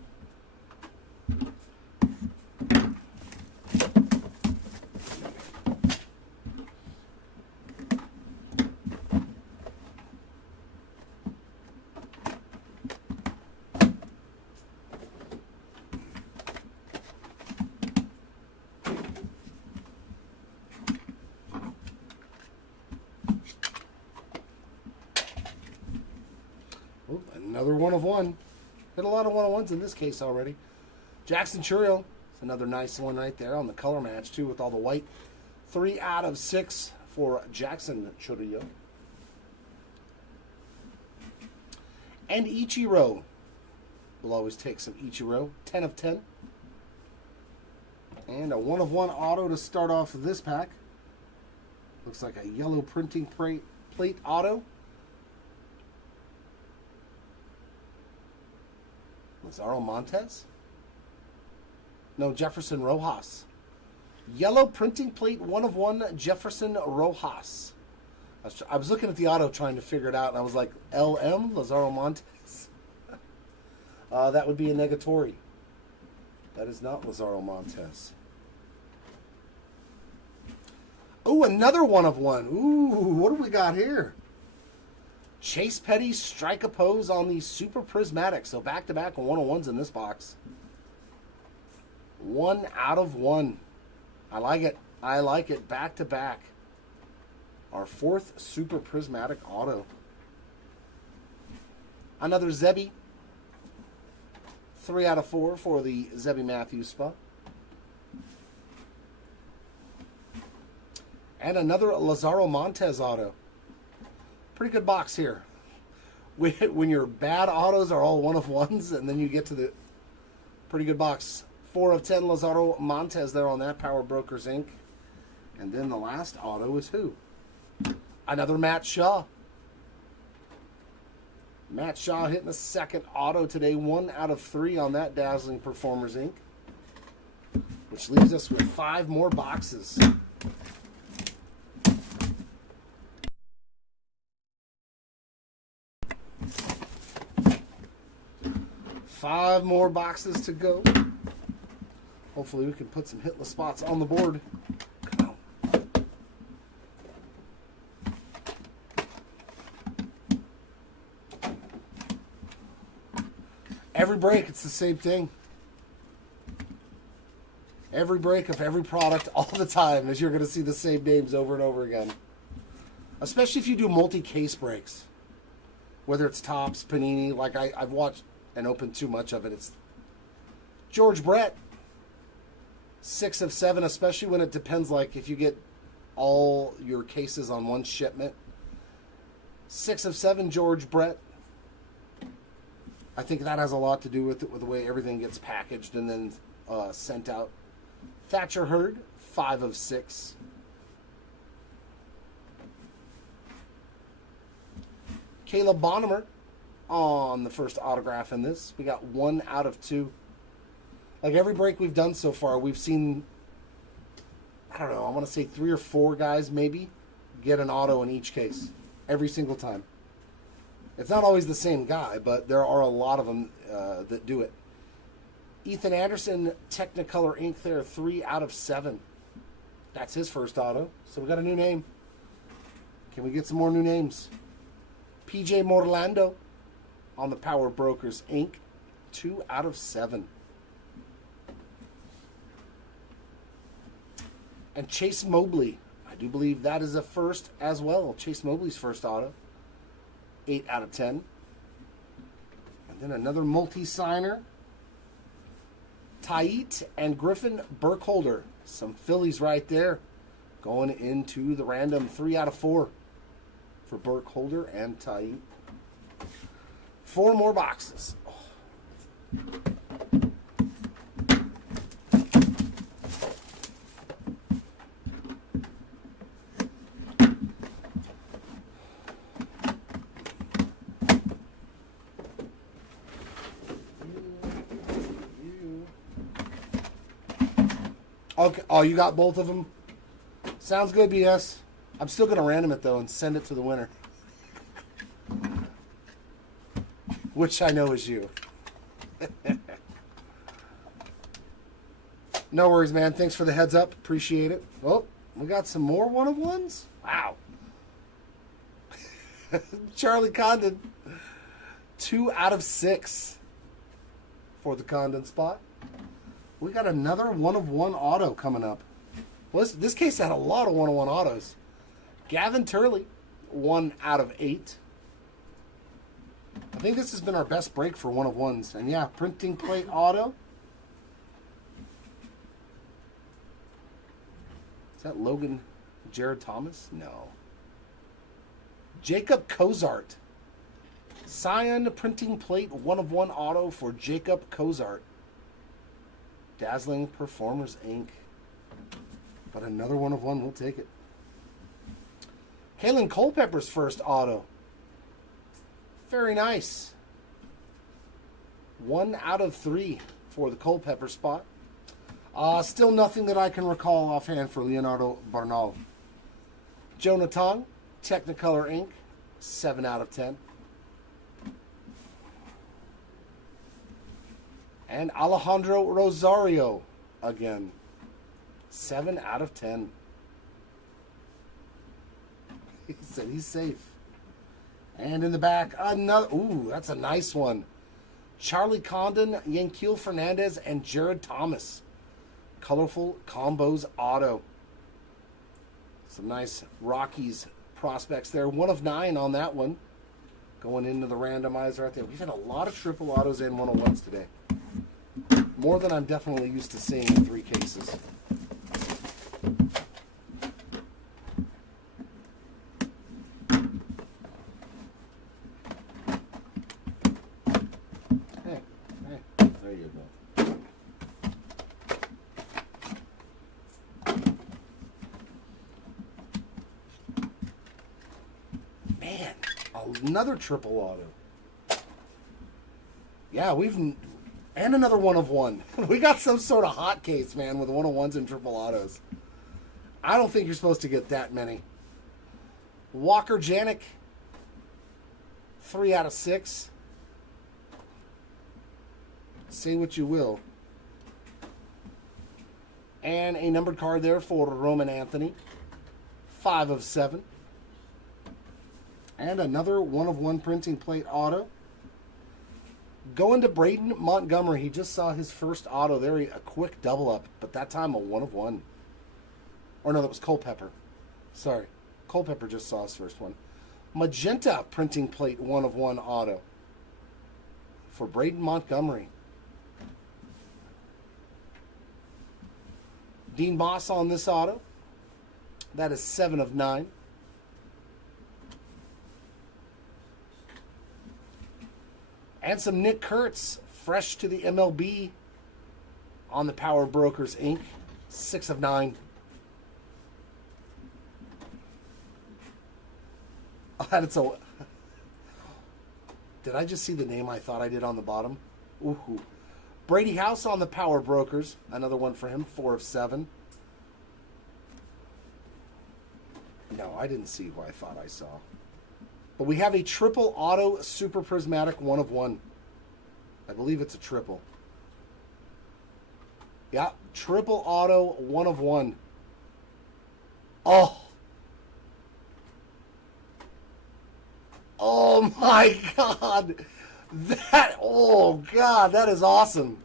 Oh, another 1 of 1. Hit a lot of 1 of 1s in this case already. Jackson Chourio. It's another nice one right there on the color match, too, with all the white. 3 out of 6 for Jackson Chourio. And Ichiro. We'll always take some Ichiro. 10 of 10. And a 1 of 1 auto to start off this pack. Looks like a yellow printing plate auto. Lazaro Montes? No, Jefferson Rojas. Yellow printing plate 1 of 1 Jefferson Rojas. I was looking at the auto trying to figure it out, and I was like, LM? Lazaro Montes? That would be a negatory. That is not Lazaro Montes. Oh, another 1 of 1. Ooh, what do we got here? Chase Petty strike a pose on the Super Prismatic. So back-to-back 101s in this box. 1 out of 1. I like it. I like it. Back-to-back. Our 4th Super Prismatic auto. Another Zebby. 3 out of 4 for the Zebby Matthews spot. And another Lazaro Montes auto. Pretty good box here. When your bad autos are all 1 of 1s, and then you get to the pretty good box. 4 of 10 Lazaro Montes there on that Power Brokers Inc. And then the last auto is who? Another Matt Shaw. Matt Shaw hitting the second auto today. 1 out of 3 on that Dazzling Performers Inc. Which leaves us with 5 more boxes. 5 more boxes to go. Hopefully we can put some hitless spots on the board. Come on. Every break, it's the same thing. Every break of every product all the time, as you're going to see the same names over and over again. especially if you do multi-case breaks, whether it's Topps, Panini. Like I've watched and opened too much of it. It's George Brett, 6 of 7, especially when it depends, like if you get all your cases on one shipment. 6 of 7, George Brett. I think that has a lot to do with it, with the way everything gets packaged and then sent out. Thatcher Hurd, 5 of 6. Caleb Bonnemer on the first autograph in this. We got 1 out of 2. Like every break we've done so far, we've seen, I don't know, I want to say 3 or 4 guys maybe get an auto in each case. Every single time. It's not always the same guy, but there are a lot of them that do it. Ethan Anderson, Technicolor Ink there, 3 out of 7. That's his first auto. So we got a new name. Can we get some more new names? PJ Morlando on the Power Brokers Inc. 2 out of 7. And Chase Mobley. I do believe that is a first as well. Chase Mobley's first auto. 8 out of 10. And then another multi-signer. Tait and Griffin Burkholder. Some Phillies right there. Going into the random 3 out of 4 for Burkholder and Tait. 4 more boxes. Okay. Oh, you got both of them? Sounds good, BS. I'm still going to random it, though, and send it to the winner. Which I know is you. No worries, man. Thanks for the heads up. Appreciate it. Oh, we got some more one-of-ones? Wow. Charlie Condon. 2 out of 6 for the Condon spot. We got another one-of-one auto coming up. Well, this case had a lot of one-of-one autos. Gavin Turley, 1 out of 8. I think this has been our best break for one-of-ones. And yeah, printing plate auto. Is that Logan Jared Thomas? No. Jacob Cozart. Cyan printing plate one-of-one auto for Jacob Cozart. Dazzling Performers Inc. But another one-of-one, we'll take it. Kalen Culpepper's first auto. Very nice. 1 out of 3 for the Culpepper spot. Still nothing that I can recall offhand for Leonardo Bernal. Jonah Tong, Technicolor Inc. 7 out of 10. And Alejandro Rosario again. 7 out of 10. He said he's safe. And in the back, another. Ooh, that's a nice one. Charlie Condon, Yanquiel Fernandez, and Jared Thomas. Colorful Combos auto. Some nice Rockies prospects there. 1 of 9 on that one. Going into the randomizer right there. We've had a lot of triple autos and 101s today. More than I'm definitely used to seeing in 3 cases. Hey, there you go. Man, another triple auto. Yeah, and another 1-of-1. We got some sort of hot case, man, with 1-of-1s and triple autos. I don't think you're supposed to get that many. Walker Janik, 3 out of 6. Say what you will. And a numbered card there for Roman Anthony. 5 of 7. And another 1-of-1 printing plate auto. Going to Braden Montgomery. He just saw his first auto there. A quick double up, but that time a 1-of-1. Or no, that was Culpepper. Sorry. Culpepper just saw his first one. Magenta printing plate 1/1 auto for Braden Montgomery. Dean Moss on this auto. That is 7/9. And some Nick Kurtz, fresh to the MLB on the Power Brokers Inc. 6/9. Oh, and it's a... Did I just see the name I thought I did on the bottom? Ooh. Brady House on the Power Brokers. Another one for him, 4/7. No, I didn't see who I thought I saw. But we have a triple auto super prismatic 1/1. I believe it's a triple. Yeah, triple auto 1/1. Oh. Oh my God. That is awesome.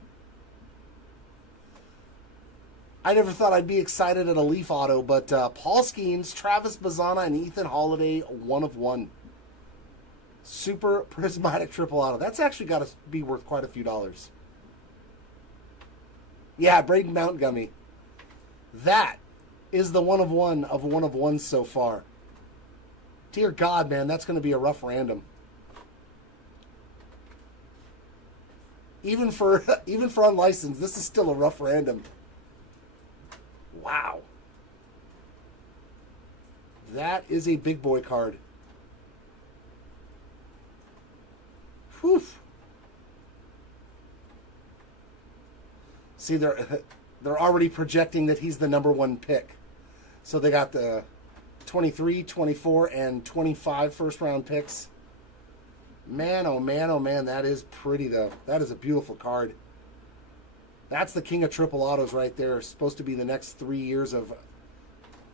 I never thought I'd be excited at a Leaf auto, but Paul Skeens, Travis Bazzana, and Ethan Holiday 1/1. Super prismatic triple auto. That's actually got to be worth quite a few dollars. Yeah, Braden Montgomery. That is the 1/1 of 1/1 so far. Dear God, man, that's going to be a rough random. Even for unlicensed, this is still a rough random. Wow. That is a big boy card. Whew. See, they're already projecting that he's the #1 pick. So they got the 23, 24, and 25 first-round picks. Man, oh man, that is pretty, though. That is a beautiful card. That's the king of triple autos right there. Supposed to be the next 3 years of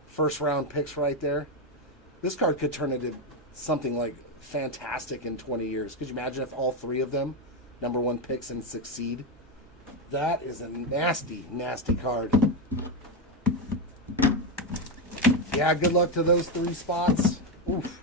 first-round picks right there. This card could turn into something like fantastic in 20 years. Could you imagine if all 3 of them #1 picks and succeed? That is a nasty, nasty card. Yeah, good luck to those 3 spots. Oof.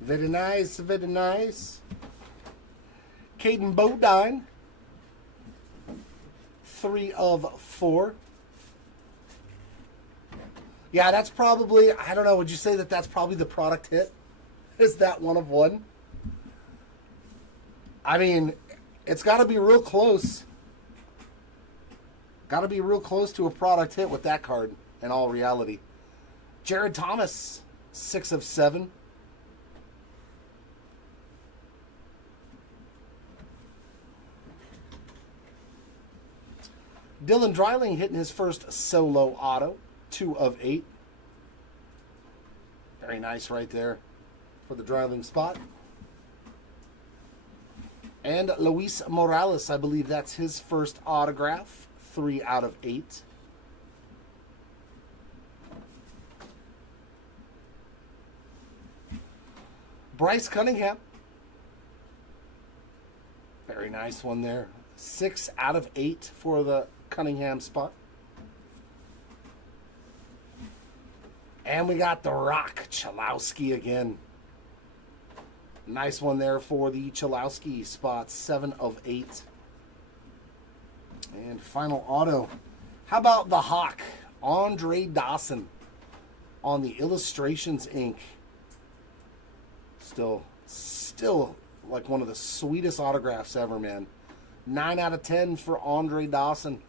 Very nice, very nice. Caden Bodine, 3/4. Yeah, that's probably, I don't know, would you say that that's probably the product hit? Is that 1/1? I mean, it's got to be real close. Got to be real close to a product hit with that card, in all reality. Jared Thomas, 6/7. Dylan Dreiling hitting his first solo auto, 2/8. Very nice right there for the Dreiling spot. And Luis Morales, I believe that's his first autograph, 3/8. Bryce Cunningham. Very nice one there. 6/8 for the Cunningham spot. And we got the Rock Chalowski again. Nice one there for the Chalowski spot, 7/8. And final auto. How about the Hawk, Andre Dawson on the Illustrations Inc. Still like one of the sweetest autographs ever, man. 9/10 for Andre Dawson.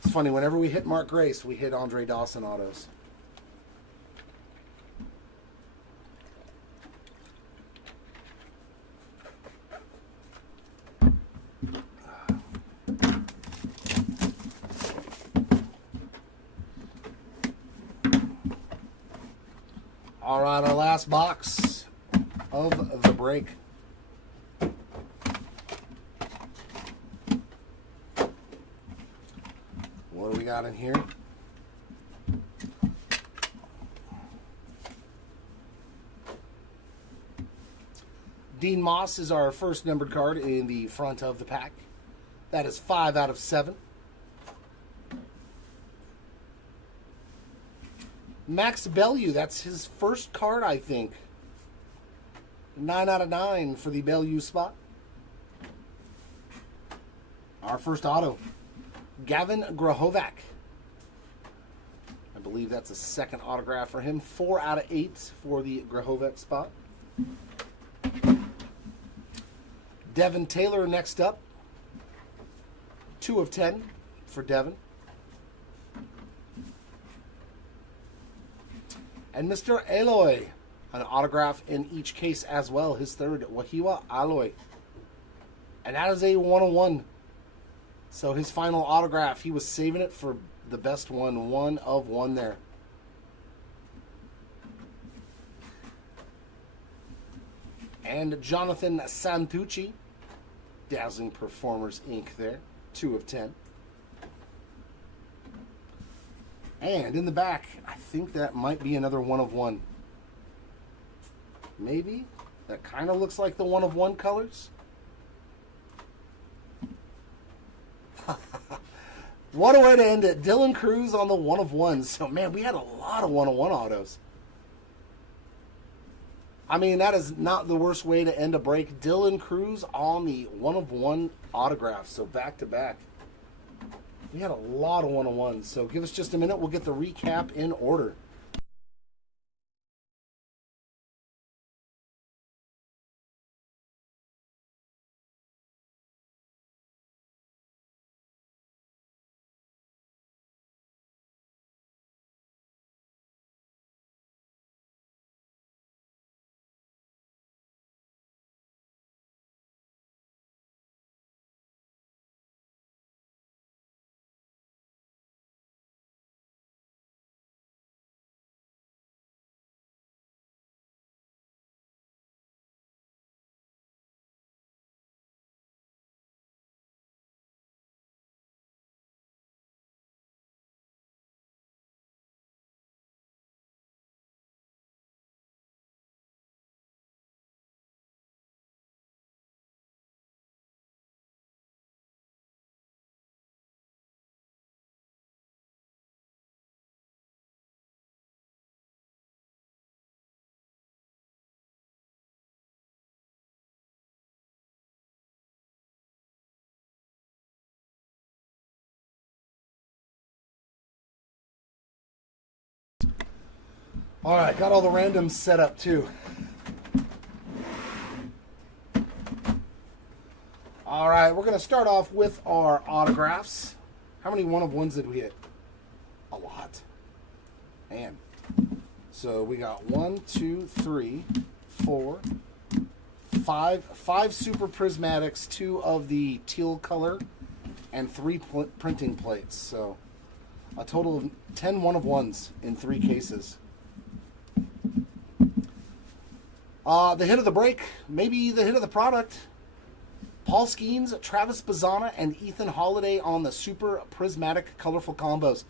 It's funny, whenever we hit Mark Grace, we hit Andre Dawson autos. All right, our last box of the break. got in here. Dean Moss is our first numbered card in the front of the pack. That is 5 out of 7. Max Bellew, that's his first card, I think. 9 out of 9 for the Bellew spot. Our first auto, Gavin Grahovac. I believe that's a second autograph for him. 4 out of 8 for the Grahovac spot. Devin Taylor next up. 2 of 10 for Devin. And Mr. Eloy, an autograph in each case as well. His third, Wahiwa Aloy. And that is a 101. So his final autograph, he was saving it for the best one. 1 of 1 there. And Jonathan Santucci, Dazzling Performers Inc. there. 2 of 10. And in the back, I think that might be another 1 of 1. Maybe. That kind of looks like the 1 of 1 colors. What a way to end it. Dylan Cruz on the 1 of 1. So, man, we had a lot of 1 of 1 autos. I mean, that is not the worst way to end a break. Dylan Cruz on the 1 of 1 autograph. So, back to back. We had a lot of 1 of 1s. So, give us just a minute. We'll get the recap in order. All right, got all the randoms set up too. All right, we're going to start off with our autographs. How many 1 of 1s did we hit? A lot. Man. So we got 1, 2, 3, 4, 5. 5 super prismatics, 2 of the teal color, and 3 printing plates. So a total of 10 1 of 1s in 3 cases. The hit of the break, maybe the hit of the product. Paul Skeens, Travis Bazzana, and Ethan Holiday on the super prismatic colorful combos.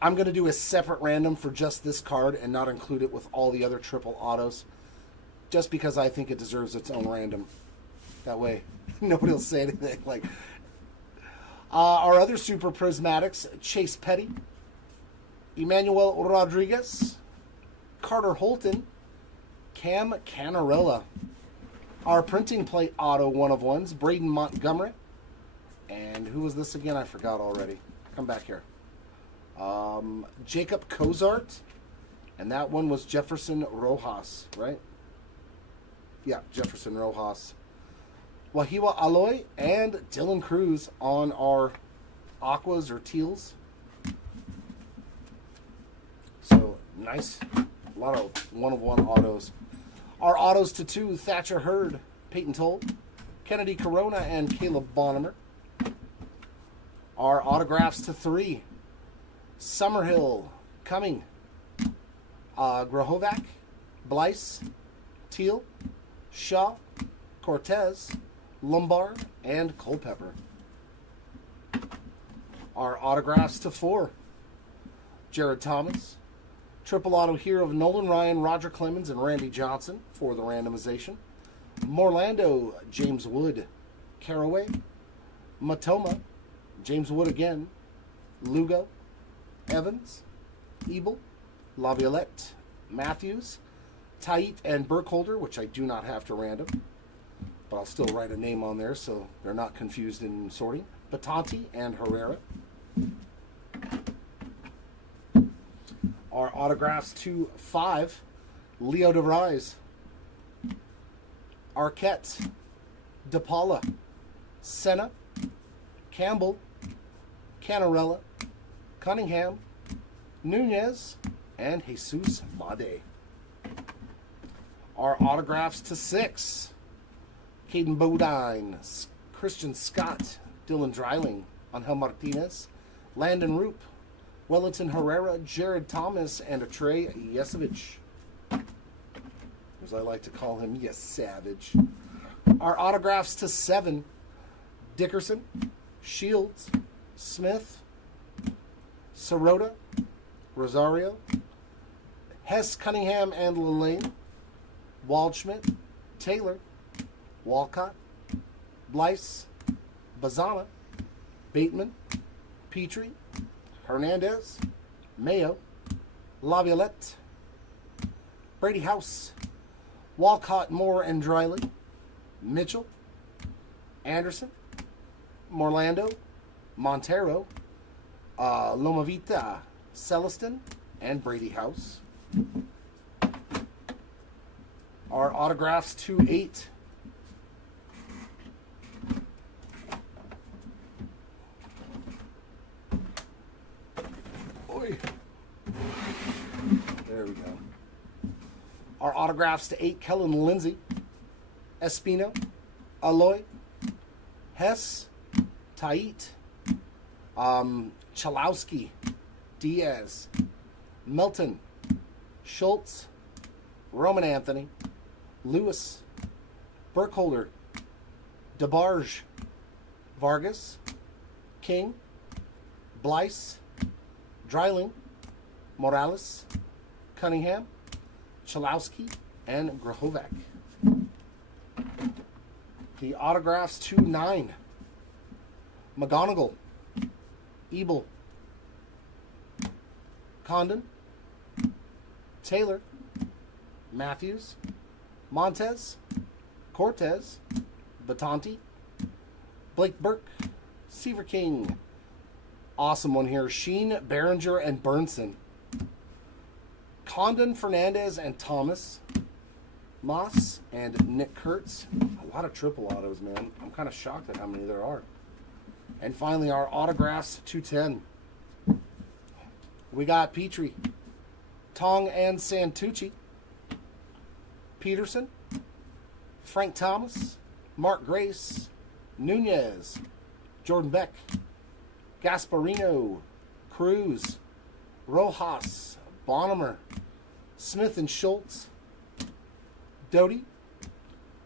I'm going to do a separate random for just this card and not include it with all the other triple autos. Just because I think it deserves its own random. That way, nobody will say anything. Like our other super prismatics, Chase Petty, Emmanuel Rodriguez, Carter Holton, Cam Canarella. Our printing plate auto 1 of 1s, Braden Montgomery. And who was this again? I forgot already. Come back here. Jacob Cozart. And that one was Jefferson Rojas, right? Yeah, Jefferson Rojas. Wahiwa Aloy and Dylan Cruz on our aquas or teals. So, nice. A lot of 1 of 1 autos. Our autos to 2, Thatcher Hurd, Peyton Toll, Kennedy Corona, and Caleb Bonnemer. Our autographs to 3, Summerhill, Cumming, Grahovac, Blyce, Teal, Shaw, Cortez, Lombard, and Culpepper. Our autographs to 4. Jared Thomas. Triple auto here of Nolan Ryan, Roger Clemens, and Randy Johnson for the randomization. Morlando, James Wood. Caraway. Matoma, James Wood again. Lugo. Evans. Ebel. Laviolette. Matthews. Tait and Burkholder, which I do not have to random, but I'll still write a name on there so they're not confused in sorting. Batanti and Herrera. Our autographs to 5. Leo DeVries. Arquette. DePaula. Senna. Campbell. Canarella. Cunningham. Nunez. And Jesus Made. Our autographs to 6. Caden Bodine, Christian Scott, Dylan Dreiling, Angel Martinez, Landon Roop, Wellington Herrera, Jared Thomas, and a Trey Yesevich. As I like to call him, Yes Savage. Our autographs to 7. Dickerson, Shields, Smith, Sirota, Rosario, Hess, Cunningham, and Lillane, Waldschmidt, Taylor, Walcott, Blyce, Bazana, Bateman, Petrie, Hernandez, Mayo, Laviolette, Brady House, Walcott, Moore, and Driley, Mitchell, Anderson, Morlando, Montero, Lomavita, Celestin, and Brady House. Our autographs to 8. Oy. There we go. Our autographs to 8. Kellen Lindsay, Espino, Aloy, Hess, Tait, Chalowski, Diaz, Melton, Schultz, Roman Anthony, Lewis, Burkholder, DeBarge, Vargas, King, Blyce, Dreiling, Morales, Cunningham, Chalowski, and Grahovac. The autographs to 9. McGonigal, Ebel, Condon, Taylor, Matthews, Montez, Cortez, Batanti, Blake Burke, Seaver King. Awesome one here. Sheen, Behringer, and Burnson. Condon, Fernandez, and Thomas. Moss and Nick Kurtz. A lot of triple autos, man. I'm kind of shocked at how many there are. And finally, our autographs to 10. We got Petrie, Tong and Santucci, Peterson, Frank Thomas, Mark Grace, Nunez, Jordan Beck, Gasparino, Cruz, Rojas, Bonham, Smith and Schultz, Doty,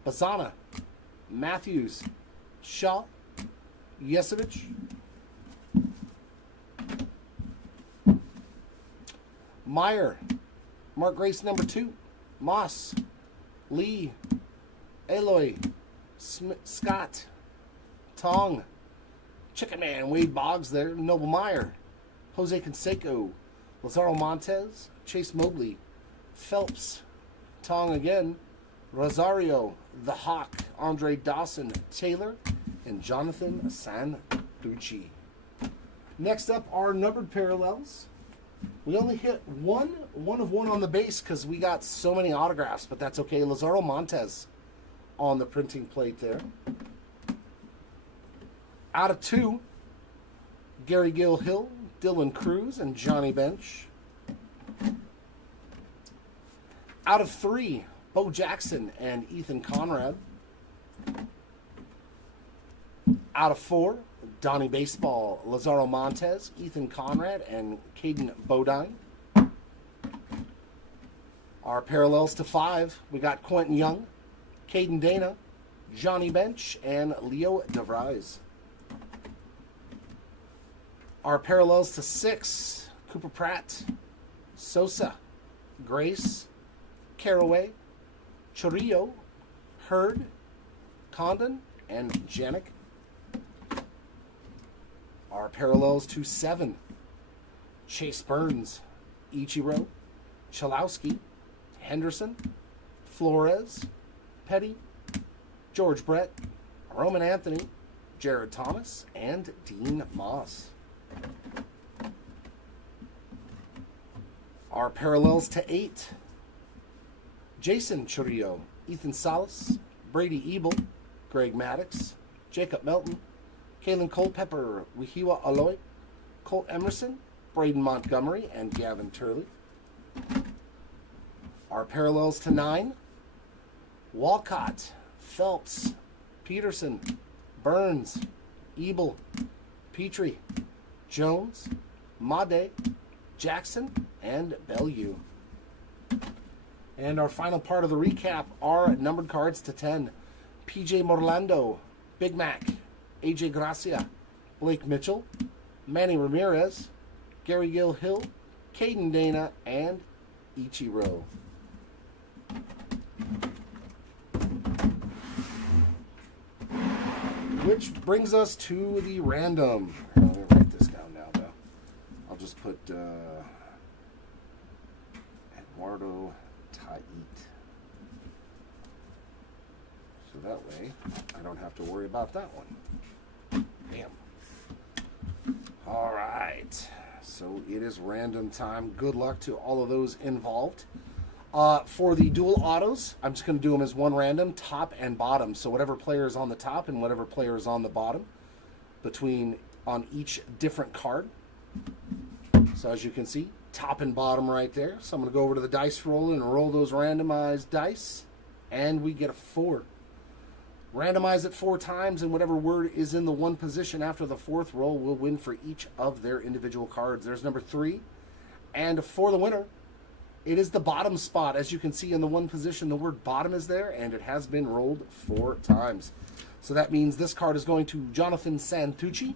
Bazana, Matthews, Shaw, Yesevich, Meyer, Mark Grace number 2, Moss, Lee, Eloy, Scott, Tong, Chicken Man, Wade Boggs there, Noble Meyer, Jose Canseco, Lazaro Montez, Chase Mobley, Phelps, Tong again, Rosario, The Hawk, Andre Dawson, Taylor, and Jonathan Santucci. Next up are numbered parallels. We only hit one of one on the base because we got so many autographs, but that's okay. Lazaro Montez on the printing plate there. Out of 2, Gary Gill Hill, Dylan Cruz, and Johnny Bench. Out of 3, Bo Jackson and Ethan Conrad. Out of 4, Donnie Baseball, Lazaro Montez, Ethan Conrad, and Caden Bodine. Our parallels to 5, we got Quentin Young, Caden Dana, Johnny Bench, and Leo DeVries. Our parallels to 6, Cooper Pratt, Sosa, Grace, Caraway, Chorillo, Hurd, Condon, and Janik. Our parallels to 7, Chase Burns, Ichiro, Chalowski, Henderson, Flores, Petty, George Brett, Roman Anthony, Jared Thomas, and Dean Moss. Our parallels to 8, Jason Chorillo, Ethan Salas, Brady Ebel, Greg Maddox, Jacob Melton, Kalen Culpepper, Wihiwa Aloy, Colt Emerson, Braden Montgomery, and Gavin Turley. Our parallels to 9, Walcott, Phelps, Peterson, Burns, Ebel, Petrie, Jones, Made, Jackson, and Bellew. And our final part of the recap are numbered cards to 10. PJ Morlando, Big Mac, AJ Gracia, Blake Mitchell, Manny Ramirez, Gary Gill Hill, Caden Dana, and Ichiro. Which brings us to the random. Let me write this down now, though. I'll just put Eduardo Tait. So that way, I don't have to worry about that one. Bam. All right. So it is random time. Good luck to all of those involved. For the dual autos, I'm just going to do them as one random, top and bottom. So whatever player is on the top and whatever player is on the bottom, on each different card. So as you can see, top and bottom right there. So I'm going to go over to the dice roller and roll those randomized dice, and we get a 4. Randomize it 4 times, and whatever word is in the one position after the 4th roll will win for each of their individual cards. There's number 3, and for the winner, it is the bottom spot. As you can see in the one position, the word bottom is there, and it has been rolled 4 times. So that means this card is going to Jonathan Santucci,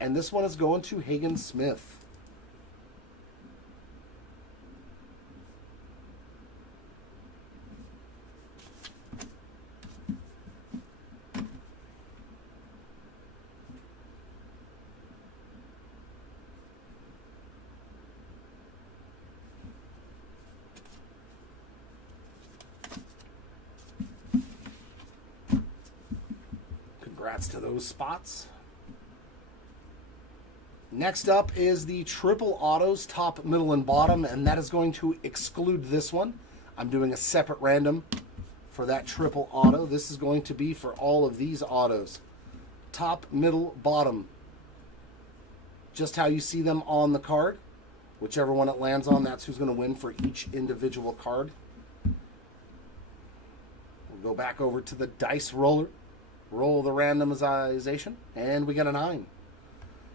and this one is going to Hagen Smith. Congrats to those spots. Next up is the triple autos, top, middle, and bottom, and that is going to exclude this one. I'm doing a separate random for that triple auto. This is going to be for all of these autos. Top, middle, bottom. Just how you see them on the card. Whichever one it lands on, that's who's going to win for each individual card. We'll go back over to the dice roller. Roll the randomization, and we get a 9.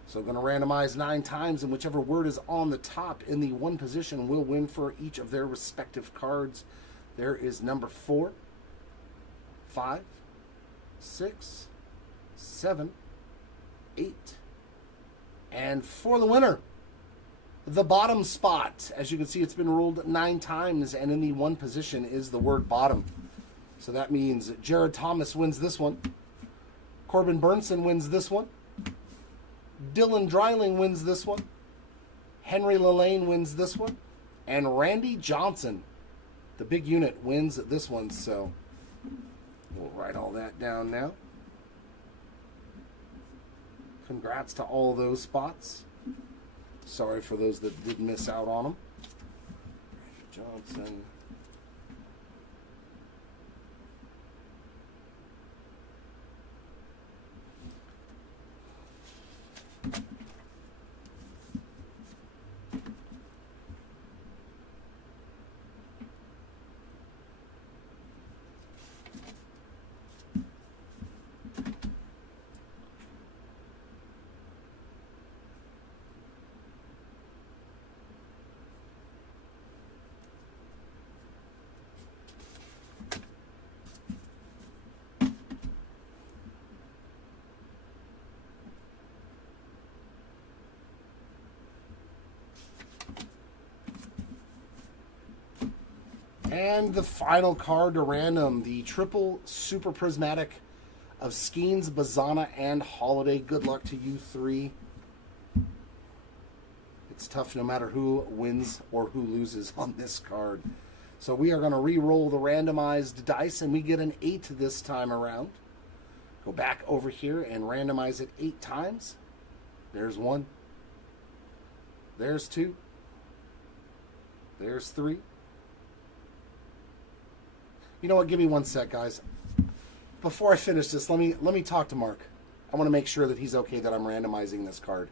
So going to randomize 9 times, and whichever word is on the top in the one position will win for each of their respective cards. There is number 4, 5, 6, 7, 8, and for the winner, the bottom spot. As you can see, it's been rolled 9 times, and in the one position is the word bottom. So that means Jared Thomas wins this one. Corbin Burnson wins this one. Dylan Dreiling wins this one. Henry Lillane wins this one. And Randy Johnson, the big unit, wins this one. So we'll write all that down now. Congrats to all those spots. Sorry for those that did miss out on them. Johnson. And the final card to random, the triple super prismatic of Skeens, Bazana, and Holiday. Good luck to you three. It's tough no matter who wins or who loses on this card. So we are going to re-roll the randomized dice, and we get an 8 this time around. Go back over here and randomize it 8 times. There's 1. There's 2. There's 3. You know what? Give me 1 sec, guys. Before I finish this, let me talk to Mark. I want to make sure that he's okay that I'm randomizing this card.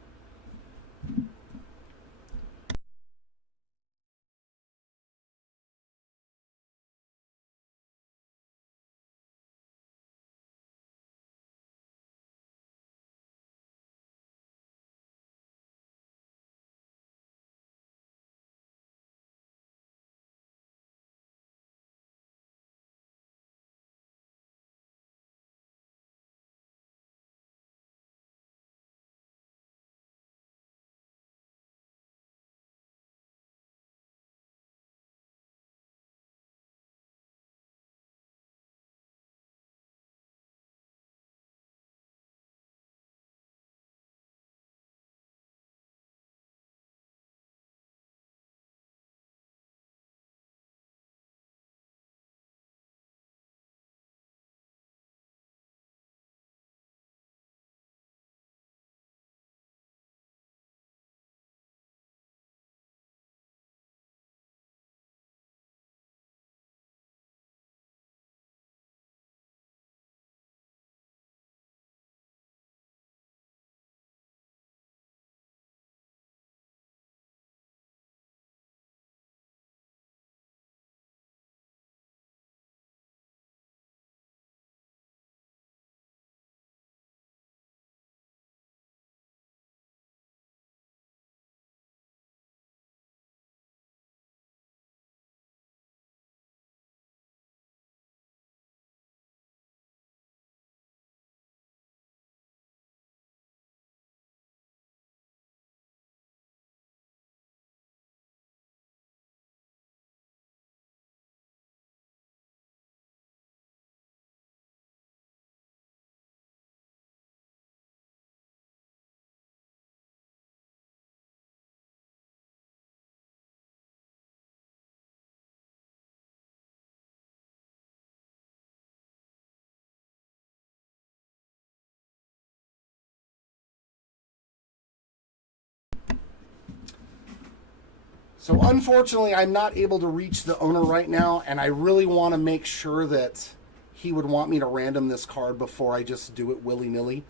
So unfortunately, I'm not able to reach the owner right now, and I really want to make sure that he would want me to random this card before I just do it willy-nilly.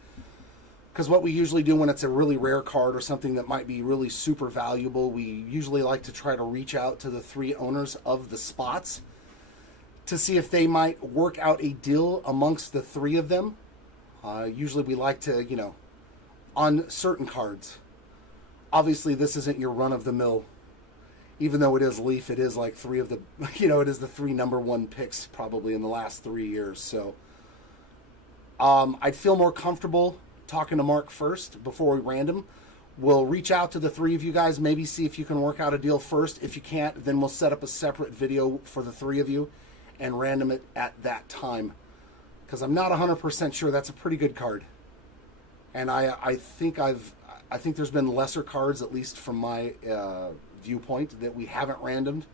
Because what we usually do when it's a really rare card or something that might be really super valuable, we usually like to try to reach out to the 3 owners of the spots to see if they might work out a deal amongst the 3 of them. Usually we like to, on certain cards. Obviously, this isn't your run-of-the-mill. Even though it is Leaf, it is like 3 of the, it is the 3 #1 picks probably in the last 3 years. So I'd feel more comfortable talking to Mark first before we random. We'll reach out to the 3 of you guys, maybe see if you can work out a deal first. If you can't, then we'll set up a separate video for the 3 of you and random it at that time. Because I'm not 100% sure. That's a pretty good card. And I think there's been lesser cards, at least from my viewpoint, that we haven't randomed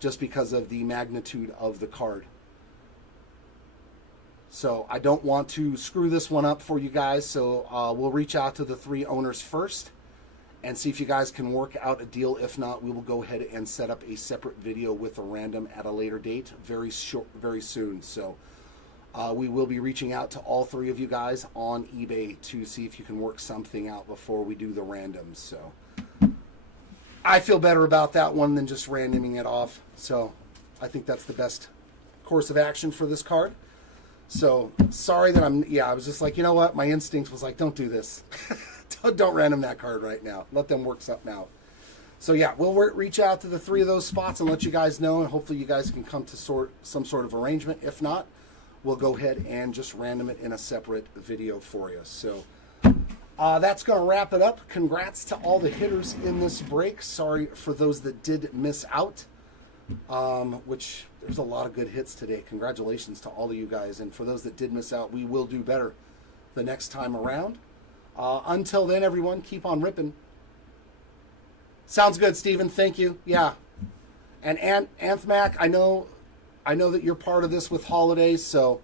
just because of the magnitude of the card. So I don't want to screw this one up for you guys, so we'll reach out to the 3 owners first and see if you guys can work out a deal. If not, we will go ahead and set up a separate video with a random at a later date very soon. So we will be reaching out to all 3 of you guys on eBay to see if you can work something out before we do the randoms. So I feel better about that one than just randoming it off. So I think that's the best course of action for this card. So sorry that I was just like, you know what? My instinct was like, don't do this. Don't random that card right now. Let them work something out. So yeah, we'll reach out to the 3 of those spots and let you guys know, and hopefully you guys can come to some sort of arrangement. If not, we'll go ahead and just random it in a separate video for you. So that's going to wrap it up. Congrats to all the hitters in this break. Sorry for those that did miss out. which there's a lot of good hits today. Congratulations to all of you guys. And for those that did miss out, we will do better the next time around. Until then, everyone, keep on ripping. Sounds good, Steven. Thank you. Yeah. And Anthmac, I know that you're part of this with holidays, so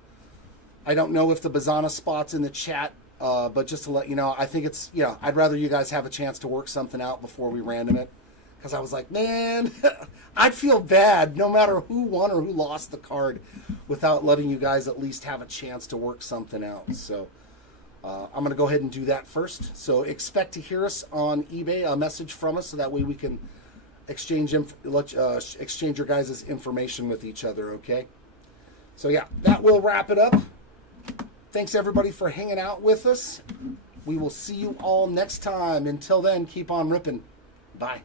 I don't know if the Bazana spot's in the chat, but just to let you know, I think it's, I'd rather you guys have a chance to work something out before we random it. Because I was like, man, I'd feel bad no matter who won or who lost the card without letting you guys at least have a chance to work something out. So I'm going to go ahead and do that first. So expect to hear us on eBay, a message from us, so that way we can exchange your guys' information with each other, okay? So yeah, that will wrap it up. Thanks everybody for hanging out with us. We will see you all next time. Until then, keep on ripping. Bye.